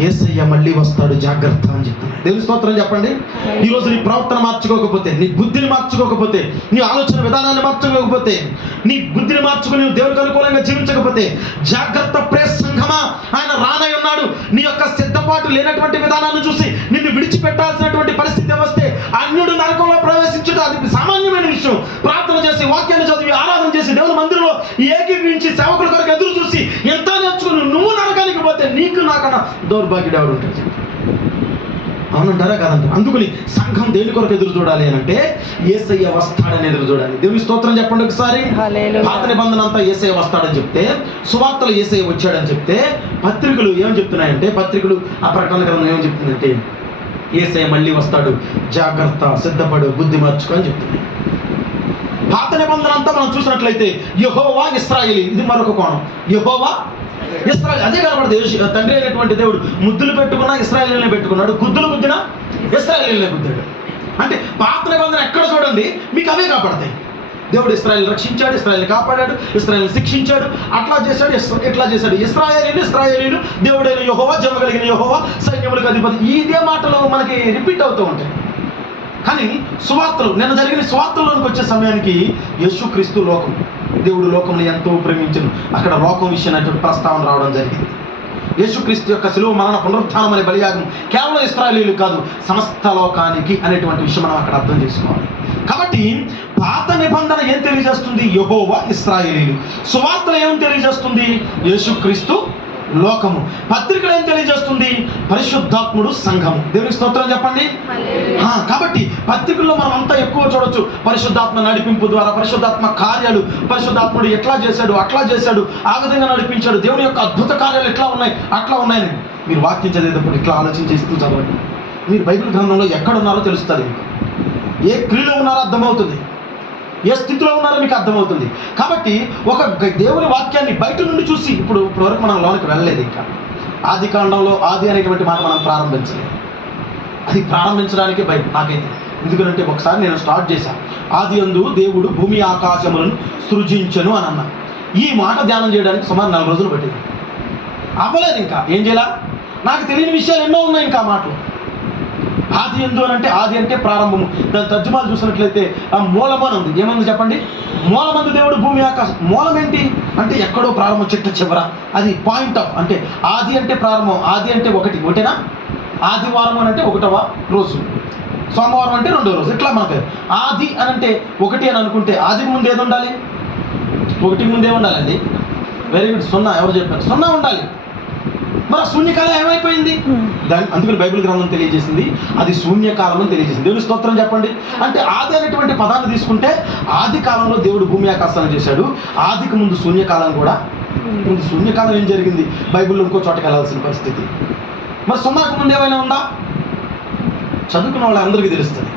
యేసయ్య మళ్ళీ వస్తాడు జాగ్రత్త అని చెప్తున్నాయి. దేవుని స్తోత్రం చెప్పండి. ఈరోజు నీ ప్రవర్తన మార్చుకోకపోతే, నీ బుద్ధిని మార్చుకోకపోతే, నీ ఆలోచన విధానాన్ని మార్చుకోకపోతే, నీ బుద్ధిని మార్చుకుని దేవునికి అనుకూలంగా జీవించకపోతే జాగ్రత్త ప్రేస్ సంఘమా, ఆయన రానై ఉన్నాడు. నీ యొక్క సిద్ధపాటు లేనటువంటి విధానాన్ని చూసి నిన్ను విడిచిపెట్టాల్సినటువంటి పరిస్థితి వస్తే అన్యుడు నరకంలో ప్రవేశించడం అది సామాన్యమైన విషయం. ప్రార్థన చేసి వాక్యాన్ని చదివి ఆరాధన చేసి దేవుని మందిరంలో ఏకీవించి సేవకుల కొరకు ఎదురు చూసి ఎంత నేర్చుకుని నువ్వు నరకానికి పోతే నీకు నాకన్నా దౌర్భాగ్యుడు ఎవడు ఉంటాడు? అవునంటారా కాదంటారా? అందుకని సంఘం దేని కొరకు ఎదురు చూడాలి అని అంటే యేసయ్య వస్తాడని ఎదురు చూడాలి. దేవుని స్తోత్రం చెప్పండి ఒకసారి. పాత నిబంధన అంతా యేసయ్య వస్తాడని చెప్తే, సువార్తలు యేసయ్య వచ్చాడని చెప్తే, పత్రికలు ఏం చెప్తున్నాయంటే, పత్రికలు ఆ ప్రకటన గ్రంథం ఏం చెప్తుందంటే యేసయ్య మళ్ళీ వస్తాడు, జాగ్రత్త, సిద్ధపడు, బుద్ధి మార్చుకో అని చెప్తున్నాయి. పాత నిబంధన అంతా మనం చూసినట్లయితే యెహోవా ఇశ్రాయేలీ, ఇది మరొక కోణం. యెహోవా ఇశ్రాయేల్ అదే కనబడదు. తండ్రి అయినటువంటి దేవుడు ముద్దులు పెట్టుకున్నా ఇశ్రాయేలునే పెట్టుకున్నాడు, గుద్దులు గుద్దినా ఇశ్రాయేలునే గుద్దాడు. అంటే పాత నిబంధన ఎక్కడ చూడండి మీకు అవే కాపాడతాయి. దేవుడు ఇశ్రాయేలు రక్షించాడు, ఇశ్రాయేలు కాపాడాడు, ఇశ్రాయేలు శిక్షించాడు, అట్లా చేశాడు, ఇట్లా చేశాడు. ఇశ్రాయేలీలు దేవుడైన యెహోవా, జన్మ కలిగిన యెహోవా, సైన్యములకు అధిపతి. ఇదే మాటలు మనకి రిపీట్ అవుతూ ఉంటాయి. కానీ సువార్తలు, నిన్న జరిగిన సువార్తల్లోనికి వచ్చే సమయానికి యేసుక్రీస్తు లోకం, దేవుడు లోకంలో ఎంతో ప్రేమించను, అక్కడ లోకం విషయమైనటువంటి ప్రస్తావన రావడం జరిగింది. యేసుక్రీస్తు యొక్క శిలువ మరణ పునరుత్థానం అనే బలియాగం కేవలం ఇశ్రాయేలీయులు కాదు, సమస్త లోకానికి అనేటువంటి విషయం మనం అక్కడ అర్థం చేసుకోవాలి. కాబట్టి పాత నిబంధన ఏం తెలియజేస్తుంది? యెహోవా, ఇశ్రాయేలీయులు. సువార్తలు ఏం తెలియజేస్తుంది? యేసుక్రీస్తు, లోకము. పత్రికలు ఏం తెలియజేస్తుంది? పరిశుద్ధాత్ముడు, సంఘము. దేవునికి స్తోత్రం చెప్పండి. కాబట్టి పత్రికల్లో మనం అంతా ఎక్కువ చూడొచ్చు పరిశుద్ధాత్మ నడిపింపు ద్వారా, పరిశుద్ధాత్మ కార్యాలు, పరిశుద్ధాత్ముడు ఎట్లా చేశాడు, అట్లా చేశాడు, ఆ విధంగా నడిపించాడు, దేవుని యొక్క అద్భుత కార్యాలు ఎట్లా ఉన్నాయి, అట్లా ఉన్నాయని. మీరు వాక్యం చదివేటప్పుడు ఇట్లా ఆలోచించేస్తూ చదవండి. మీరు బైబిల్ గ్రంథంలో ఎక్కడున్నారో తెలుస్తుంది. మీకు ఏ క్రియలో ఉన్నారో అర్థమవుతుంది, ఏ స్థితిలో ఉన్నారో మీకు అర్థమవుతుంది. కాబట్టి ఒక దేవుని వాక్యాన్ని బయట నుండి చూసి ఇప్పటివరకు మనం లోనికి వెళ్ళలేదు. ఇంకా ఆది కాండంలో ఆది అనేటువంటి మాట మనం ప్రారంభించలేదు. అది ప్రారంభించడానికే భయం నాకైతే. ఎందుకంటే ఒకసారి నేను స్టార్ట్ చేశాను, ఆది యందు దేవుడు భూమి ఆకాశములను సృజించెను అని అన్నా. ఈ మాట ధ్యానం చేయడానికి సుమారు 4 రోజులు పట్టింది. అవ్వలేదు. ఇంకా ఏం చేయాల, నాకు తెలియని విషయాలు ఎన్నో ఉన్నాయి ఇంకా మాటలు. ఆది యందు అని అంటే ఆది అంటే ప్రారంభము. దాని తర్జుమాలు చూసినట్లయితే మూలము అని ఉంది. ఏముంది చెప్పండి? మూలమందు దేవుడు భూమి ఆకాశం. మూలం ఏంటి అంటే ఎక్కడో ప్రారంభం, చెట్టు చివర. అది పాయింట్ ఆఫ్, అంటే ఆది అంటే ప్రారంభం, ఆది అంటే ఒకటేనా? ఆదివారం అని అంటే 1వ రోజు, సోమవారం అంటే 2వ రోజు. ఇట్లా మనకు ఆది అని అంటే 1 అని అనుకుంటే ఆదికి ముందు ఏది ఉండాలి? 1కి ముందు ఏముండాలండి? Very good, 0. ఎవరు చెప్పారు? 0 ఉండాలి. మరి శూన్యకాలం ఏమైపోయింది? అందుకని బైబిల్ గ్రంథం తెలియజేసింది అది శూన్యకాలం అని తెలియజేసింది. దేవుని స్తోత్రం చెప్పండి. అంటే ఆది అనేటువంటి పదాన్ని తీసుకుంటే ఆది కాలంలో దేవుడు భూమి ఆకాశాలను చేశాడు. ఆదికి ముందు శూన్యకాలం కూడా ఉంది. శూన్యకాలం ఏం జరిగింది? బైబిల్లో ఇంకో చోటకి వెళ్ళాల్సిన పరిస్థితి. మరి 0కి ముందు ఏమైనా ఉందా? చదువుకున్న వాళ్ళందరికీ తెలుస్తుంది.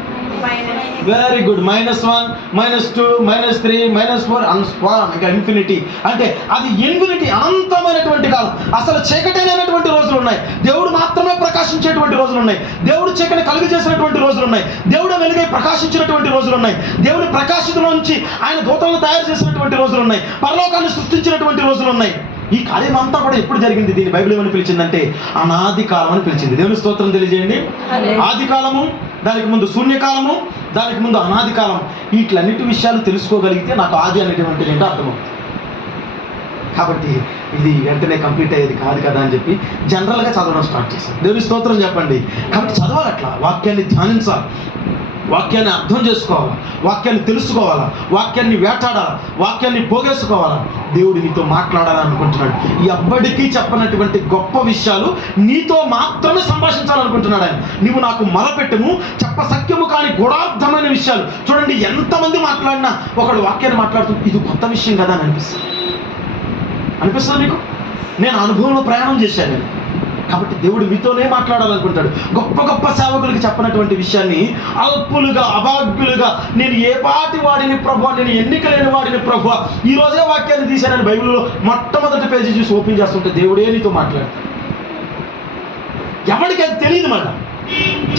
Very good. -1, -2, -3, -4 ఇంకా ఇన్ఫినిటీ. అంటే అది ఇన్ఫినిటీ, అనంతమైనటువంటి కాలం. అసలు చీకటైనటువంటి రోజులు ఉన్నాయి, దేవుడు మాత్రమే ప్రకాశించేటువంటి రోజులు ఉన్నాయి, దేవుడు చీకటి కలుగు చేసినటువంటి రోజులు ఉన్నాయి, దేవుడు వెలుగై ప్రకాశించినటువంటి రోజులు ఉన్నాయి, దేవుడి ప్రకాశితుల నుంచి ఆయన దూతలను తయారు చేసినటువంటి రోజులు ఉన్నాయి, పరలోకాన్ని సృష్టించినటువంటి రోజులు ఉన్నాయి. ఈ కార్యం అంతా కూడా ఎప్పుడు జరిగింది? దీన్ని బైబిల్ ఏమని పిలిచిందంటే అనాది కాలం అని పిలిచింది. దేవుని స్తోత్రం తెలియజేయండి. ఆది కాలము, దానికి ముందు శూన్యకాలము, దానికి ముందు అనాది కాలం. వీటిలన్నిటి విషయాలు తెలుసుకోగలిగితే నాకు ఆది అనేటువంటిది ఏంటో అర్థమవుతుంది. కాబట్టి ఇది వెంటనే కంప్లీట్ అయ్యేది కాదు కదా అని చెప్పి జనరల్గా చదవడం స్టార్ట్ చేశాను. దేవుని స్తోత్రం చెప్పండి. కాబట్టి చదవాలి, అట్లా వాక్యాన్ని ధ్యానించాలి, వాక్యాన్ని అర్థం చేసుకోవాలా, వాక్యాన్ని తెలుసుకోవాలా, వాక్యాన్ని వేటాడాలా, వాక్యాన్ని పోగేసుకోవాలా. దేవుడు నీతో మాట్లాడాలనుకుంటున్నాడు. ఎవ్వడికి చెప్పనటువంటి గొప్ప విషయాలు నీతో మాత్రమే సంభాషించాలనుకుంటున్నాడు ఆయన. నువ్వు నాకు మొరపెట్టుము, చెప్పసఖ్యము కాని గూఢార్థమైన విషయాలు. చూడండి, ఎంతమంది మాట్లాడినా ఒకడు వాక్యాన్ని మాట్లాడుతూ ఇది కొత్త విషయం కదా అని అనిపిస్తుంది మీకు. నేను అనుభవంలో ప్రయాణం చేశాను నేను. కాబట్టి దేవుడు మీతోనే మాట్లాడాలనుకుంటాడు. గొప్ప గొప్ప సేవకులకి చెప్పనటువంటి విషయాన్ని అల్పులుగా, అభాగ్యులుగా, నేను ఏ పాటి వాడిని ప్రభువా, నేను ఎన్నిక లేని వాడిని ప్రభువా, ఈ రోజే వాక్యాన్ని తీశానని బైబిల్లో మొట్టమొదటి పేజీ చూసి ఓపెన్ చేస్తుంటే దేవుడే నీతో మాట్లాడతాడు. ఎవరికి అది తెలియదు. మళ్ళీ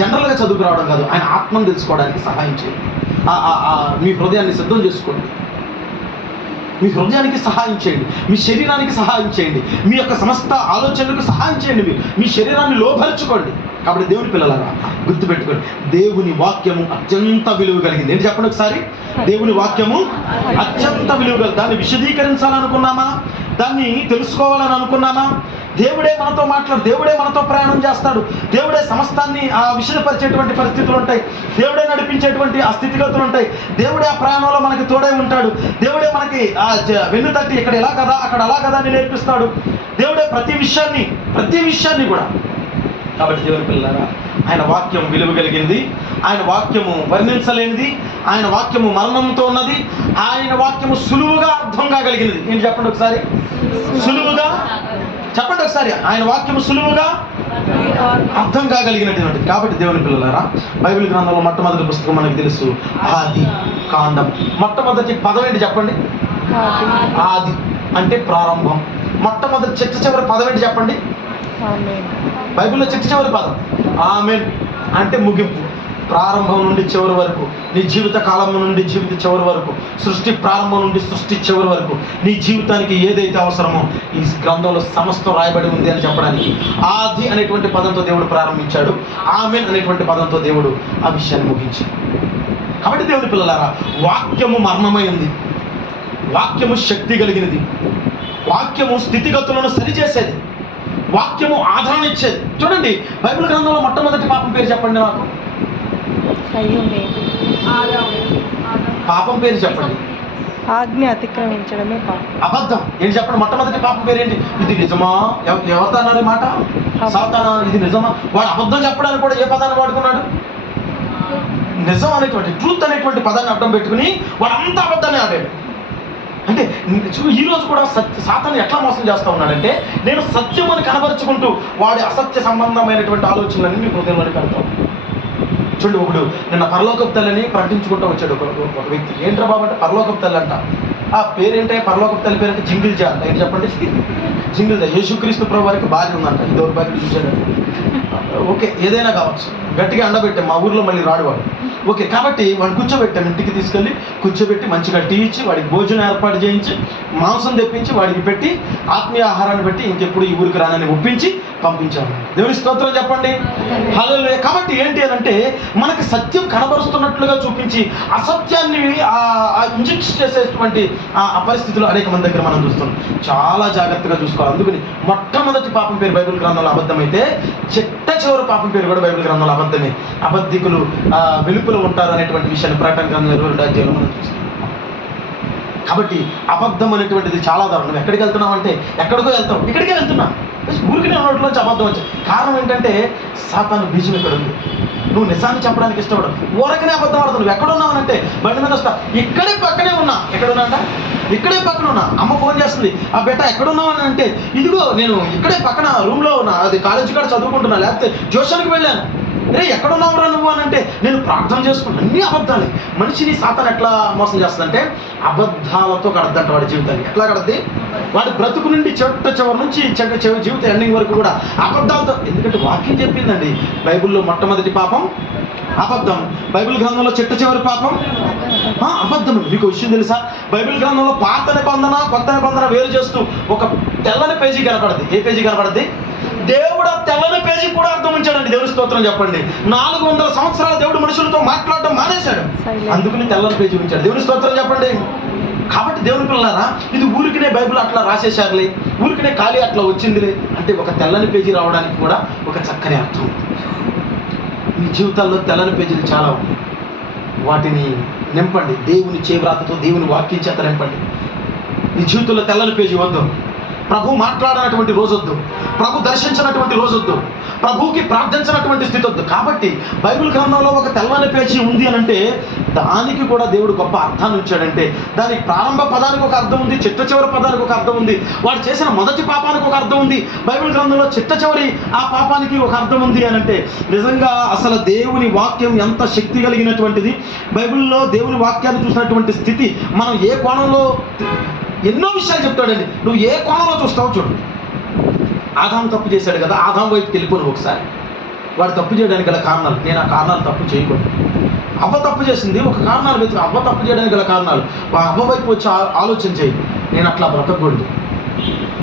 జనరల్గా చదువుకు రావడం కాదు, ఆయన ఆత్మను తెలుసుకోవడానికి సహాయం చేయండి. మీ హృదయాన్ని సిద్ధం చేసుకోండి, మీ హృదయానికి సహాయం చేయండి, మీ శరీరానికి సహాయం చేయండి, మీ యొక్క సమస్త ఆలోచనలకు సహాయం చేయండి. మీ శరీరాన్ని లోపరుచుకోండి. కాబట్టి దేవుని పిల్లలారా గుర్తుపెట్టుకోండి, దేవుని వాక్యము అత్యంత విలువ కలిగింది. ఏంటి చెప్పండి ఒకసారి? దేవుని వాక్యము అత్యంత విలువ కలిగింది. దాన్ని విశదీకరించాలనుకున్నామా, దాన్ని తెలుసుకోవాలని అనుకున్నామా? దేవుడే మనతో మాట్లాడు, దేవుడే మనతో ప్రయాణం చేస్తాడు, దేవుడే సమస్తాన్ని విషదపరిచేటువంటి పరిస్థితులు ఉంటాయి, దేవుడే నడిపించేటువంటి ఆ స్థితిగతులు ఉంటాయి, దేవుడే ఆ ప్రయాణంలో మనకి తోడై ఉంటాడు, దేవుడే మనకి వెన్ను తట్టి ఇక్కడ ఎలా కదా అక్కడ అలా కదా అని నేర్పిస్తాడు. దేవుడే ప్రతి విషయాన్ని కూడా. కాబట్టి దేవుని పిల్లలారా, ఆయన వాక్యం విలువ కలిగింది, ఆయన వాక్యము వర్ణించలేనిది, ఆయన వాక్యము మరణంతో ఉన్నది, ఆయన వాక్యము సులువుగా అర్థం కాగలిగినది. ఏంటి చెప్పండి ఒకసారి? సులువుగా చెప్పండి ఒకసారి. ఆయన వాక్యము సులువుగా అర్థం కాగలిగినటువంటిది. కాబట్టి దేవుని పిల్లలారా, బైబిల్ గ్రంథంలో మొట్టమొదటి పుస్తకం మనకు తెలుసు, ఆది కాండం. మొట్టమొదటి పదం ఏంటి చెప్పండి? ఆది అంటే ప్రారంభం. మొట్టమొదటి చిట్ట చివరి పదం ఏంటి చెప్పండి? బైబిల్లో చిట్ట చివరి పదం ఆమేన్ అంటే ముగింపు. ప్రారంభం నుండి చివరి వరకు, నీ జీవిత కాలం నుండి జీవిత చివరి వరకు, సృష్టి ప్రారంభం నుండి సృష్టి చివరి వరకు నీ జీవితానికి ఏదైతే అవసరమో ఈ గ్రంథంలో సమస్తం రాయబడి ఉంది అని చెప్పడానికి ఆది అనేటువంటి పదంతో దేవుడు ప్రారంభించాడు, ఆమేన్ అనేటువంటి పదంతో దేవుడు ఆ విషయాన్ని ముగించాడు. కాబట్టి దేవుని పిల్లలారా, వాక్యము మర్మమైంది, వాక్యము శక్తి కలిగినది, వాక్యము స్థితిగతులను సరిచేసేది, వాక్యము ఆదరణ ఇచ్చేది. చూడండి, బైబిల్ గ్రంథంలో మొట్టమొదటి పాపం పేరు చెప్పండి నాకు. పాపం పేరు చెప్పండి. ఆజ్ఞ అతిక్రమించడమే పాపం. అబద్ధం. ఏంటి చెప్పండి? మొట్టమొదటి పాపం పేరు ఏంటి? ఇది నిజమా? ఎవరితో అన్నారు ఈ మాట? సాతానా. ఇది నిజమా? వాడు అబద్ధం చెప్పడానికి కూడా ఏ పదాన్ని వాడుకున్నాడు? నిజం అనేటువంటి, ట్రూత్ అనేటువంటి పదాన్ని అర్థం పెట్టుకుని వాడు అంత అబద్ధాన్ని ఆడాడు. అంటే ఈరోజు కూడా సాతాను ఎట్లా మోసం చేస్తూ ఉన్నాడంటే, నేను సత్యం అని కనబరుచుకుంటూ వాడి అసత్య సంబంధమైనటువంటి ఆలోచనలన్నీ మీ హృదయంలోకి వెళ్తాం. చూడండి, ఒకడు నిన్న పరలోకపు తల్లిని ప్రకటించుకుంటూ వచ్చాడు ఒక వ్యక్తి. ఏంట్రా బాబు అంటే పరలోకపు తల్లి అంట. ఆ పేరేంటే? పరలోకపు తల్లి పేరంటే జింగిల్జా అంట. ఏంటి చెప్పండి? జింగిల్జా. యేసుక్రీస్తు ప్రభు వారికి భార్య ఉందంట. ఈ దౌర్భాగ్యం చూశాడు. ఓకే, ఏదైనా కావచ్చు. గట్టిగా అండబెట్టాం, మా ఊర్లో మళ్ళీ రాడు వాడు. ఓకే, కాబట్టి వాడిని కూర్చోబెట్టాం, ఇంటికి తీసుకెళ్ళి కూర్చోబెట్టి మంచిగా టీ ఇచ్చి వాడికి భోజనం ఏర్పాటు చేయించి మాంసం తెప్పించి వాడికి పెట్టి ఆత్మీయ ఆహారాన్ని పెట్టి ఇంకెప్పుడు ఈ ఊరికి రానని ఒప్పించి పంపించాము. దేవుని స్తోత్రం చెప్పండి. హల్లెలూయా. కాబట్టి ఏంటి అని అంటే, మనకి సత్యం కనబరుస్తున్నట్లుగా చూపించి అసత్యాన్ని ఇంజెక్ట్ చేసేటువంటి ఆ పరిస్థితులు అనేక మంది దగ్గర మనం చూస్తున్నాం. చాలా జాగ్రత్తగా చూసుకోవాలి. అందుకని మొట్టమొదటి పాపం పేరు బైబిల్ గ్రంథంలో అబద్ధమైతే చిట్ట చివరి పాపం పేరు కూడా బైబిల్ గ్రంథంలో అబద్ధమే. అబద్ధికులు వెలుపులో ఉంటారు అనేటువంటి విషయాన్ని ప్రకటన గ్రంథం 22వ అధ్యాయంలో మనం చూస్తాం. కాబట్టి అబద్ధం అనేటువంటిది చాలా దారుణం. ఎక్కడికి వెళ్తున్నాం అంటే ఎక్కడికో వెళ్తాం, ఇక్కడికే వెళ్తున్నాం, ఊరికినే నోట్లోంచి అబద్ధం వచ్చాయి. కారణం ఏంటంటే సాతాను బీజం ఇక్కడ ఉంది. నువ్వు నిజాన్ని చెప్పడానికి ఇష్టపడవు, ఊరకనే అబద్ధం ఆడుతావు. నువ్వు ఎక్కడున్నావు అంటే బండి మీద వస్తా, ఇక్కడే పక్కనే ఉన్నా. ఎక్కడున్నా? ఇక్కడే పక్కన ఉన్నా. అమ్మ ఫోన్ చేస్తుంది, ఆ బేట ఎక్కడున్నావు అని అంటే, ఇదిగో నేను ఇక్కడే పక్కన రూమ్లో ఉన్నా, అది కాలేజీ కాడ చదువుకుంటున్నా, లేకపోతే ట్యూషన్కి వెళ్ళాను. రే ఎక్కడున్నావురా నువ్వు అని అంటే, నేను ప్రార్థన చేసుకున్నాను. అన్ని అబద్ధాలు. మనిషిని సాతాను ఎట్లా మోసం చేస్తుందంటే అబద్ధాలతో కడద్దంట వాడి జీవితాన్ని. ఎట్లా కడద్ది? వాడి బ్రతుకు నుండి చెట్ట చివరి నుంచి జీవిత ఎండింగ్ వరకు కూడా అబద్ధాలతో. ఎందుకంటే వాక్యం చెప్పిందండి, బైబిల్లో మొట్టమొదటి పాపం అబద్ధం, బైబిల్ గ్రంథంలో చిట్ట చివరి పాపం అబద్ధం. మీకు విషయం తెలుసా? బైబిల్ గ్రంథంలో పాత నిబంధన కొత్త నిబంధన వేరు చేస్తూ ఒక తెల్లని పేజీ కనపడుద్ది. ఏ పేజీ కనపడుద్ది? దేవుడు ఆ తెల్లని పేజీ కూడా అర్థం ఉంచాడండి. దేవుని స్తోత్రం చెప్పండి. 400 సంవత్సరాలు దేవుడు మనుషులతో మాట్లాడడం మానేశాడు, అందుకని తెల్లని పేజీ ఉంచాడు. దేవుని స్తోత్రం చెప్పండి. కాబట్టి దేవుని పిల్లలారా, ఇది ఊరికినే బైబిల్ అట్లా రాసేశారులే, ఊరికినే ఖాళీ అట్లా వచ్చిందిలే అంటే, ఒక తెల్లని పేజీ రావడానికి కూడా ఒక చక్కని అర్థం. మీ జీవితాల్లో తెల్లని పేజీలు చాలా ఉన్నాయి. వాటిని నింపండి, దేవుని చేవ్రాతతో, దేవుని వాక్యం చేత నింపండి. మీ జీవితంలో తెల్లని పేజీ వద్దు. ప్రభు మాట్లాడినటువంటి రోజొద్దు, ప్రభు దర్శించినటువంటి రోజొద్దు, ప్రభువుకి ప్రార్థించినటువంటి స్థితి వద్దు. కాబట్టి బైబిల్ గ్రంథంలో ఒక తెల్లని పేజీ ఉంది అని అంటే దానికి కూడా దేవుడు గొప్ప అర్థాన్ని ఉంచాడంటే, దానికి ప్రారంభ పదానికి ఒక అర్థం ఉంది, చిట్ట చివరి పదానికి ఒక అర్థం ఉంది, వాడు చేసిన మొదటి పాపానికి ఒక అర్థం ఉంది, బైబిల్ గ్రంథంలో చిట్ట చివరి ఆ పాపానికి ఒక అర్థం ఉంది అని అంటే, నిజంగా అసలు దేవుని వాక్యం ఎంత శక్తి కలిగినటువంటిది. బైబిల్లో దేవుని వాక్యాన్ని చూసినటువంటి స్థితి మనం ఏ కోణంలో, ఎన్నో విషయాలు చెప్తాడండి. నువ్వు ఏ కోణంలో చూస్తావో చూడు. ఆదాం తప్పు చేశాడు కదా, ఆదాం వైపుకి వెళ్ళిపోను ఒకసారి. వాడు తప్పు చేయడానికి గల కారణాలు. నేను ఆ కారణాలు తప్పు చేయకూడదు. అవ్వ తప్పు చేసింది, ఒక కారణాలు వెతుకు. అవ్వ తప్పు చేయడానికి గల కారణాలు అవ్వ వైపు వచ్చి ఆలోచన చేయి. నేను అట్లా బ్రతకూడదు.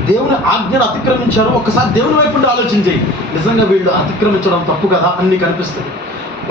దేవుని ఆజ్ఞను అతిక్రమించారు, ఒక్కసారి దేవుని వైపు నుండి ఆలోచన చేయి. నిజంగా వీళ్ళు అతిక్రమించడం తప్పు కదా అని నీకు అనిపిస్తుంది.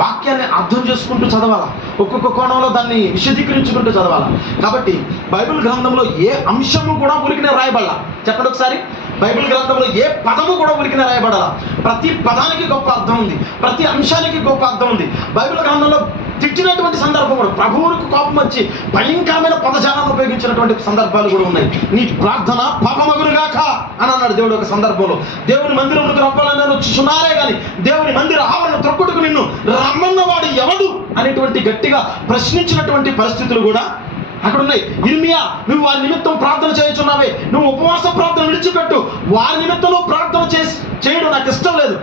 వాక్యాన్ని అర్థం చేసుకుంటూ చదవాలా, ఒక్కొక్క కోణంలో దాన్ని విశదీకరించుకుంటూ చదవాలా. కాబట్టి బైబిల్ గ్రంథంలో ఏ అంశము కూడా ఉలికినే రాయబడాల. చెప్పండి ఒకసారి, బైబిల్ గ్రంథంలో ఏ పదము కూడా ఉలికినే రాయబడాల. ప్రతి పదానికి గొప్ప అర్థం ఉంది, ప్రతి అంశానికి గొప్ప అర్థం ఉంది. బైబిల్ గ్రంథంలో తిట్టినటువంటి సందర్భం కూడా, ప్రభువులకు కోపం వచ్చి భయంకరమైన పదజాలాన్ని ఉపయోగించినటువంటి సందర్భాలు కూడా ఉన్నాయి. నీ ప్రార్థన పాపమగునుగాక అని అన్నాడు దేవుడు ఒక సందర్భంలో. దేవుని మందిరంలోకి రవ్వాలని వచ్చుచున్నారే కానీ దేవుని మందిర ఆవరణ త్రొక్కుడుకు నిన్ను రమ్మన్నవాడు ఎవడు అనేటువంటి గట్టిగా ప్రశ్నించినటువంటి పరిస్థితులు కూడా అక్కడ ఉన్నాయి. ఇర్మియా, నువ్వు వారి నిమిత్తం ప్రార్థన చేయుచున్నావే, నువ్వు ఉపవాస ప్రార్థన విడిచిపెట్టు, వారి నిమిత్తం నువ్వు ప్రార్థన చేయడం నాకు ఇష్టం లేదు.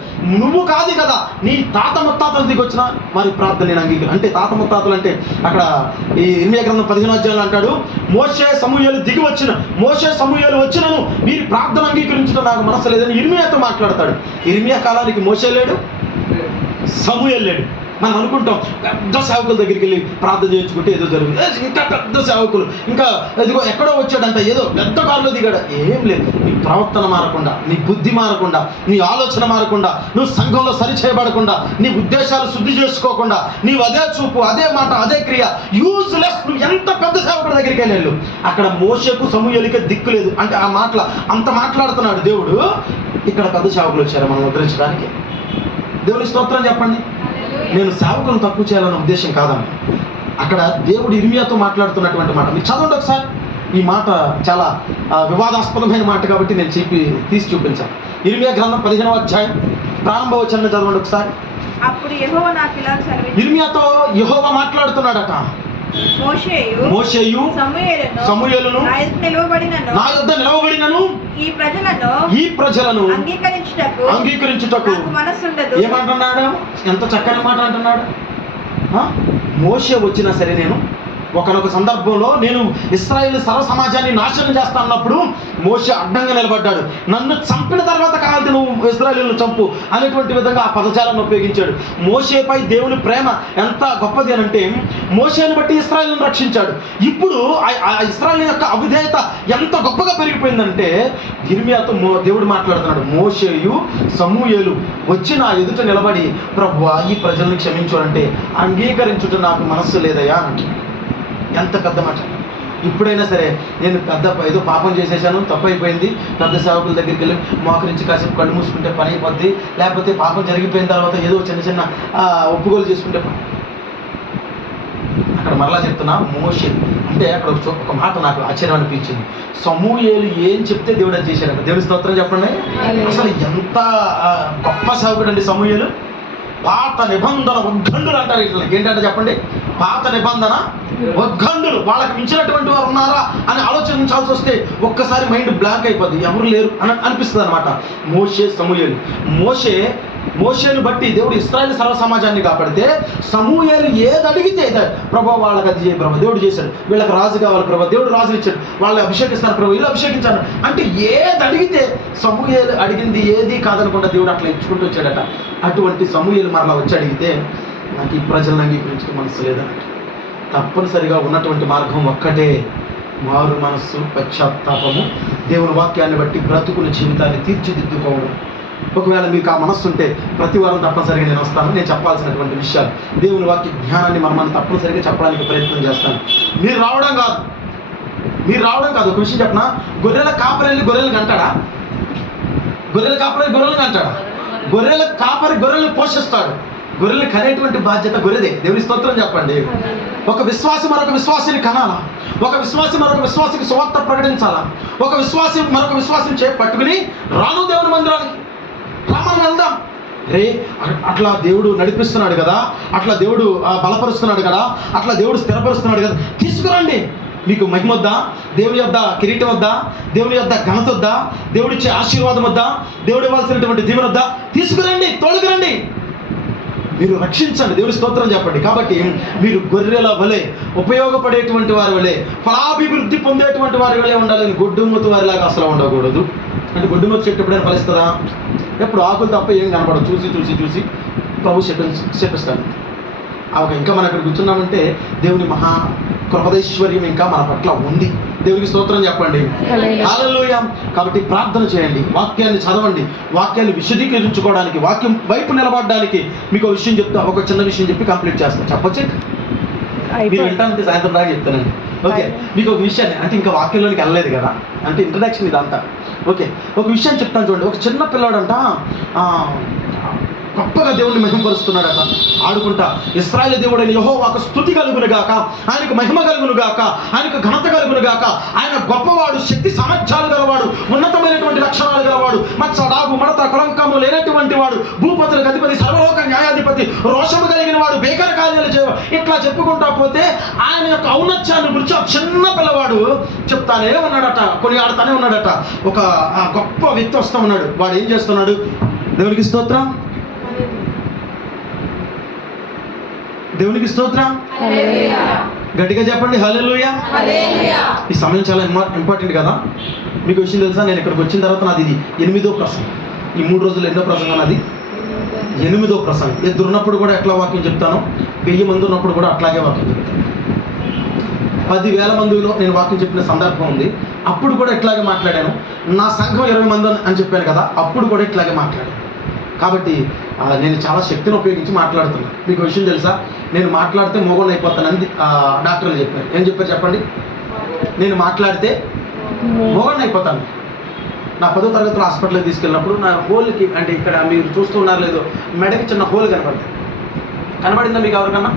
నువ్వు కాదు కదా, నీ తాత ముత్తాతలు దిగి వచ్చిన వారి ప్రార్థన నేను అంగీకరి. అంటే తాత ముత్తాతలు అంటే అక్కడ ఈ ఇర్మియా గ్రంథం 15వ అధ్యాయంలో అంటాడు, మోషే సమూయేలు దిగి వచ్చిన, మోషే సమూయేలు వచ్చినను వీరి ప్రార్థన అంగీకరించడం నాకు మనసు లేదని ఇర్మియాతో మాట్లాడతాడు. ఇర్మియా కాలానికి మోషే లేడు, సమూయేలు లేడు. మనం అనుకుంటాం పెద్ద సేవకుల దగ్గరికి వెళ్ళి ప్రార్థన చేయించుకుంటే ఏదో జరుగుతుంది, ఇంకా పెద్ద సేవకులు, ఇంకా ఇదిగో ఎక్కడో వచ్చాడంట, ఏదో పెద్ద కారులో దిగాడు. ఏం లేదు. నీ ప్రవర్తన మారకుండా, నీ బుద్ధి మారకుండా, నీ ఆలోచన మారకుండా, నువ్వు సంఘంలో సరి చేయబడకుండా, నీ ఉద్దేశాలు శుద్ధి చేసుకోకుండా, నీవు అదే చూపు, అదే మాట, అదే క్రియ, యూజ్లెస్. నువ్వు ఎంత పెద్ద సేవకుడి దగ్గరికి వెళ్ళాడు, అక్కడ మోషేకు సమూయేలుకే దిక్కు లేదు. అంటే ఆ మాటల అంత మాట్లాడుతున్నాడు దేవుడు. ఇక్కడ పెద్ద సేవకులు వచ్చారు మనం ఉద్ధరించడానికి. దేవుని స్తోత్రం చెప్పండి. నేను సేవకులను తక్కువ చేయాలన్న ఉద్దేశం కాదన్న. అక్కడ దేవుడు ఇర్మియాతో మాట్లాడుతున్నటువంటి మాట మీరు చదవండి ఒకసారి. ఈ మాట చాలా వివాదాస్పదమైన మాట కాబట్టి నేను తీసి చూపించాను. ఇర్మియా గ్రంథం 15వ అధ్యాయం ప్రారంభ వచనం చదవండి ఒకసారి. అప్పుడు యెహోవా నాకు ఇలా సెలవిచ్చాడు. ఇర్మియాతో యెహోవా మాట్లాడుతున్నాడట. మోషేయు సమూయేలును నా యొద్ద నిలవబడినను ఈ ప్రజలను అంగీకరించుటకు ఏమంటున్నాడు? ఎంత చక్కని మాట అంటున్నాడు. మోషే వచ్చినా సరే నేను ఒకనొక సందర్భంలో నేను ఇశ్రాయేలు సర్వ సమాజాన్ని నాశనం చేస్తా అన్నప్పుడు మోషే అడ్డంగా నిలబడ్డాడు. నన్ను చంపిన తర్వాత కావాలి నువ్వు ఇశ్రాయేలును చంపు అనేటువంటి విధంగా ఆ పదజాలను ఉపయోగించాడు. మోషేపై దేవుని ప్రేమ ఎంత గొప్పది అని అంటే మోషేని బట్టి ఇశ్రాయేలును రక్షించాడు. ఇప్పుడు ఆ ఇశ్రాయేలు యొక్క అవిధేయత ఎంత గొప్పగా పెరిగిపోయిందంటే ఇర్మియాతో దేవుడు మాట్లాడుతున్నాడు. మోషేయు సమూయేలు వచ్చి నా ఎదుట నిలబడి ప్రభువా ఈ ప్రజలను క్షమించు అంటే అంగీకరించుట నాకు మనస్సు లేదయ్యా అంటే. ఎంత పెద్ద మాట. ఇప్పుడైనా సరే నేను ఏదో పాపం చేసేసాను, తప్పు అయిపోయింది, పెద్ద సేవకుల దగ్గరికి వెళ్ళి మోకరించి కాసేపు కళ్ళు మూసుకుంటే పని అయిపోద్ది, లేకపోతే పాపం జరిగిపోయిన తర్వాత ఏదో చిన్న చిన్న ఒప్పుకోలు చేసుకుంటే అక్కడ మరలా చెప్తున్నా మోషే అంటే అక్కడ ఒక మాట నాకు ఆశ్చర్యం అనిపించింది. సమూయేలు ఏం చెప్తే దేవుడు అది చేశాడు. దేవుని స్తోత్రం చెప్పండి. అసలు ఎంత గొప్ప సేవకుడు అండి సమూయేలు. పాత నిబంధన ఉద్గండులు అంటారు. ఇట్లా ఏంటంటే చెప్పండి, పాత నిబంధన ఉద్గండులు. వాళ్ళకి మించినటువంటి వారు ఉన్నారా అని ఆలోచించాల్సి వస్తే ఒక్కసారి మైండ్ బ్లాక్ అయిపోద్ది, ఎవరు లేరు అని అనిపిస్తుంది అనమాట. మోషే సమూయేలు. మోషేను బట్టి దేవుడు ఇశ్రాయేలు సర్వ సమాజాన్ని కాపాడితే సమూయేలు ఏది అడిగితే ప్రభా వాళ్ళకి అది చేయ ప్రభా, దేవుడు చేశాడు. వీళ్ళకి రాజు కావాలి ప్రభా, దేవుడు రాజులు ఇచ్చాడు. వాళ్ళు అభిషేకిస్తారు ప్రభా, వీళ్ళు అభిషేకించాడు అంటే ఏది అడిగితే సమూయేలు అడిగింది ఏది కాదనకుండా దేవుడు అట్లా ఇచ్చుకుంటూ వచ్చాడట. అటువంటి సమూయేలు మరలా వచ్చి అడిగితే నాకు ఈ ప్రజలను అంగీకరించడం మనసు లేదన్నట్టు. తప్పనిసరిగా ఉన్నటువంటి మార్గం ఒక్కటే, మారు మనస్సు, పశ్చాత్తాపము, దేవుని వాక్యాన్ని బట్టి బ్రతుకుని జీవితాన్ని తీర్చిదిద్దుకోవడం. ఒకవేళ మీకు ఆ మనస్సు ఉంటే ప్రతి వారం తప్పనిసరిగా నేను వస్తాను. నేను చెప్పాల్సినటువంటి విషయాలు దేవుని వాక్య జ్ఞానాన్ని మనం తప్పనిసరిగా చెప్పడానికి ప్రయత్నం చేస్తాను. మీరు రావడం కాదు. ఒక విషయం చెప్పనా, గొర్రెల కాపరి వెళ్ళి గొర్రెలు కంటాడా? గొర్రెల కాపరి గొర్రెలు కంటాడా? గొర్రెల కాపరి గొర్రెల్ని పోషిస్తాడు. గొర్రెలు కనేటువంటి బాధ్యత గొర్రెదే. దేవుని స్తోత్రం చెప్పండి. ఒక విశ్వాసి మరొక విశ్వాసిని కనాలా, ఒక విశ్వాసి మరొక విశ్వాసికి సువార్త ప్రకటించాలా, ఒక విశ్వాసి మరొక విశ్వాసిని చేసి పట్టుకుని రాను దేవుని మందిరానికి రామని వెళ్దాం. రే అట్లా దేవుడు నడిపిస్తున్నాడు కదా, అట్లా దేవుడు బలపరుస్తున్నాడు కదా, అట్లా దేవుడు స్థిరపరుస్తున్నాడు కదా, తీసుకురండి. మీకు మహిమ వద్దా? దేవుని యొద్ద కిరీటం వద్దా? దేవుని యొద్ద ఘనత వద్దా? దేవుడిచ్చే ఆశీర్వాదం వద్దా? దేవుడు ఇవ్వాల్సినటువంటి దీవెన వద్దా? తీసుకురండి, తోడుకురండి, మీరు రక్షించండి. దేవుని స్తోత్రం చెప్పండి. కాబట్టి మీరు గొర్రెల వలె, ఉపయోగపడేటువంటి వారి వలె, ఫలాభివృద్ధి పొందేటువంటి వారి వలె ఉండాలని గొడ్డుమూత వారిలాగా అసలు ఉండకూడదు. అంటే గొడ్డుమూత చెట్టు ఎప్పుడైనా ఫలిస్తుందా? ఎప్పుడు ఆకులు తప్ప ఏం కనపడవు. చూసి చూసి చూసి ప్రభు చెప్పిస్తాను. ఇంకా మనం ఇక్కడ కూర్చున్నామంటే దేవుని మహా కృపదైశ్వర్యం ఇంకా మన పట్ల ఉంది. దేవునికి స్తోత్రం చెప్పండి. హల్లెలూయా. కాబట్టి ప్రార్థన చేయండి, వాక్యాన్ని చదవండి, వాక్యాన్ని విశదీకరించుకోవడానికి, వాక్యం వైపు నిలబడడానికి మీకు విషయం చెప్తా. ఒక చిన్న విషయం చెప్పి కంప్లీట్ చేస్తాను. చెప్పొచ్చు, మీరు వింటానంటే సాయంత్రం దాకా చెప్తానండి. ఓకే, మీకు ఒక విషయాన్ని, అంటే ఇంకా వాక్యంలోనికి వెళ్ళలేదు కదా, అంటే ఇంట్రడక్షన్ ఇదంతా. ఓకే, ఒక విషయం చెప్తాను చూడండి. ఒక చిన్న పిల్లాడంట గొప్పగా దేవుణ్ణి మహిమపరుస్తున్నాడట ఆడుకుంటా. ఇశ్రాయేలు దేవుడైన యెహోవాకు స్తుతి కలుగునుగాక, ఆయనకు మహిమ కలుగునుగాక, ఆయనకు ఘనత కలుగునుగాక. ఆయన గొప్పవాడు, శక్తి సామర్థ్యాలు గలవాడు, ఉన్నతమైనటువంటి లక్షణాలు గలవాడు, మచ్చ డాగు మడత కళంకము లేనటువంటి వాడు, భూపతులకు అధిపతి, సర్వలోక న్యాయాధిపతి, రోషము కలిగిన వాడు, భీకర కార్యాలు చేయవ. ఇట్లా చెప్పుకుంటా పోతే ఆయన యొక్క ఔన్నత్యాన్ని గురించి ఆ చిన్న పిల్లవాడు చెప్తానే ఉన్నాడట, కొన్ని ఆడుతానే ఉన్నాడట. ఒక గొప్ప వ్యక్తి వస్తూ ఉన్నాడు. వాడు ఏం చేస్తున్నాడు? దేవునికి స్తోత్రం, దేవునికి స్తోత్రం. గట్టిగా చెప్పండి హల్లెలూయా. ఈ సమయం చాలా ఇంపార్టెంట్ కదా. మీకు విషయం తెలుసా, నేను ఇక్కడికి వచ్చిన తర్వాత నాది ఇది 8వ ప్రసంగం. ఈ 3 రోజులు ఎన్నో ప్రసంగం నాది? 8వ ప్రసంగం. ఇద్దరు ఉన్నప్పుడు కూడా ఎట్లా వాక్యం చెప్తాను, 1000 మంది ఉన్నప్పుడు కూడా అట్లాగే వాక్యం చెప్తాను. 10,000 మందిలో నేను వాక్యం చెప్పిన సందర్భం ఉంది. అప్పుడు కూడా ఇట్లాగే మాట్లాడాను. నా సంఘం 20 మంది అని చెప్పాను కదా, అప్పుడు కూడా ఇట్లాగే మాట్లాడాను. కాబట్టి నేను చాలా శక్తిని ఉపయోగించి మాట్లాడుతున్నాను. మీకు విషయం తెలుసా, నేను మాట్లాడితే మోగోని అయిపోతానని డాక్టర్లు చెప్పారు. ఏం చెప్పారు చెప్పండి? నేను మాట్లాడితే మోగోని అయిపోతాను. నా 10వ తరగతిలో హాస్పిటల్కి తీసుకెళ్ళినప్పుడు నా హోల్కి, అంటే ఇక్కడ మీరు చూస్తూ ఉన్నారు లేదో, మెడకి చిన్న హోల్ కనబడిందా మీకు ఎవరికన్నా?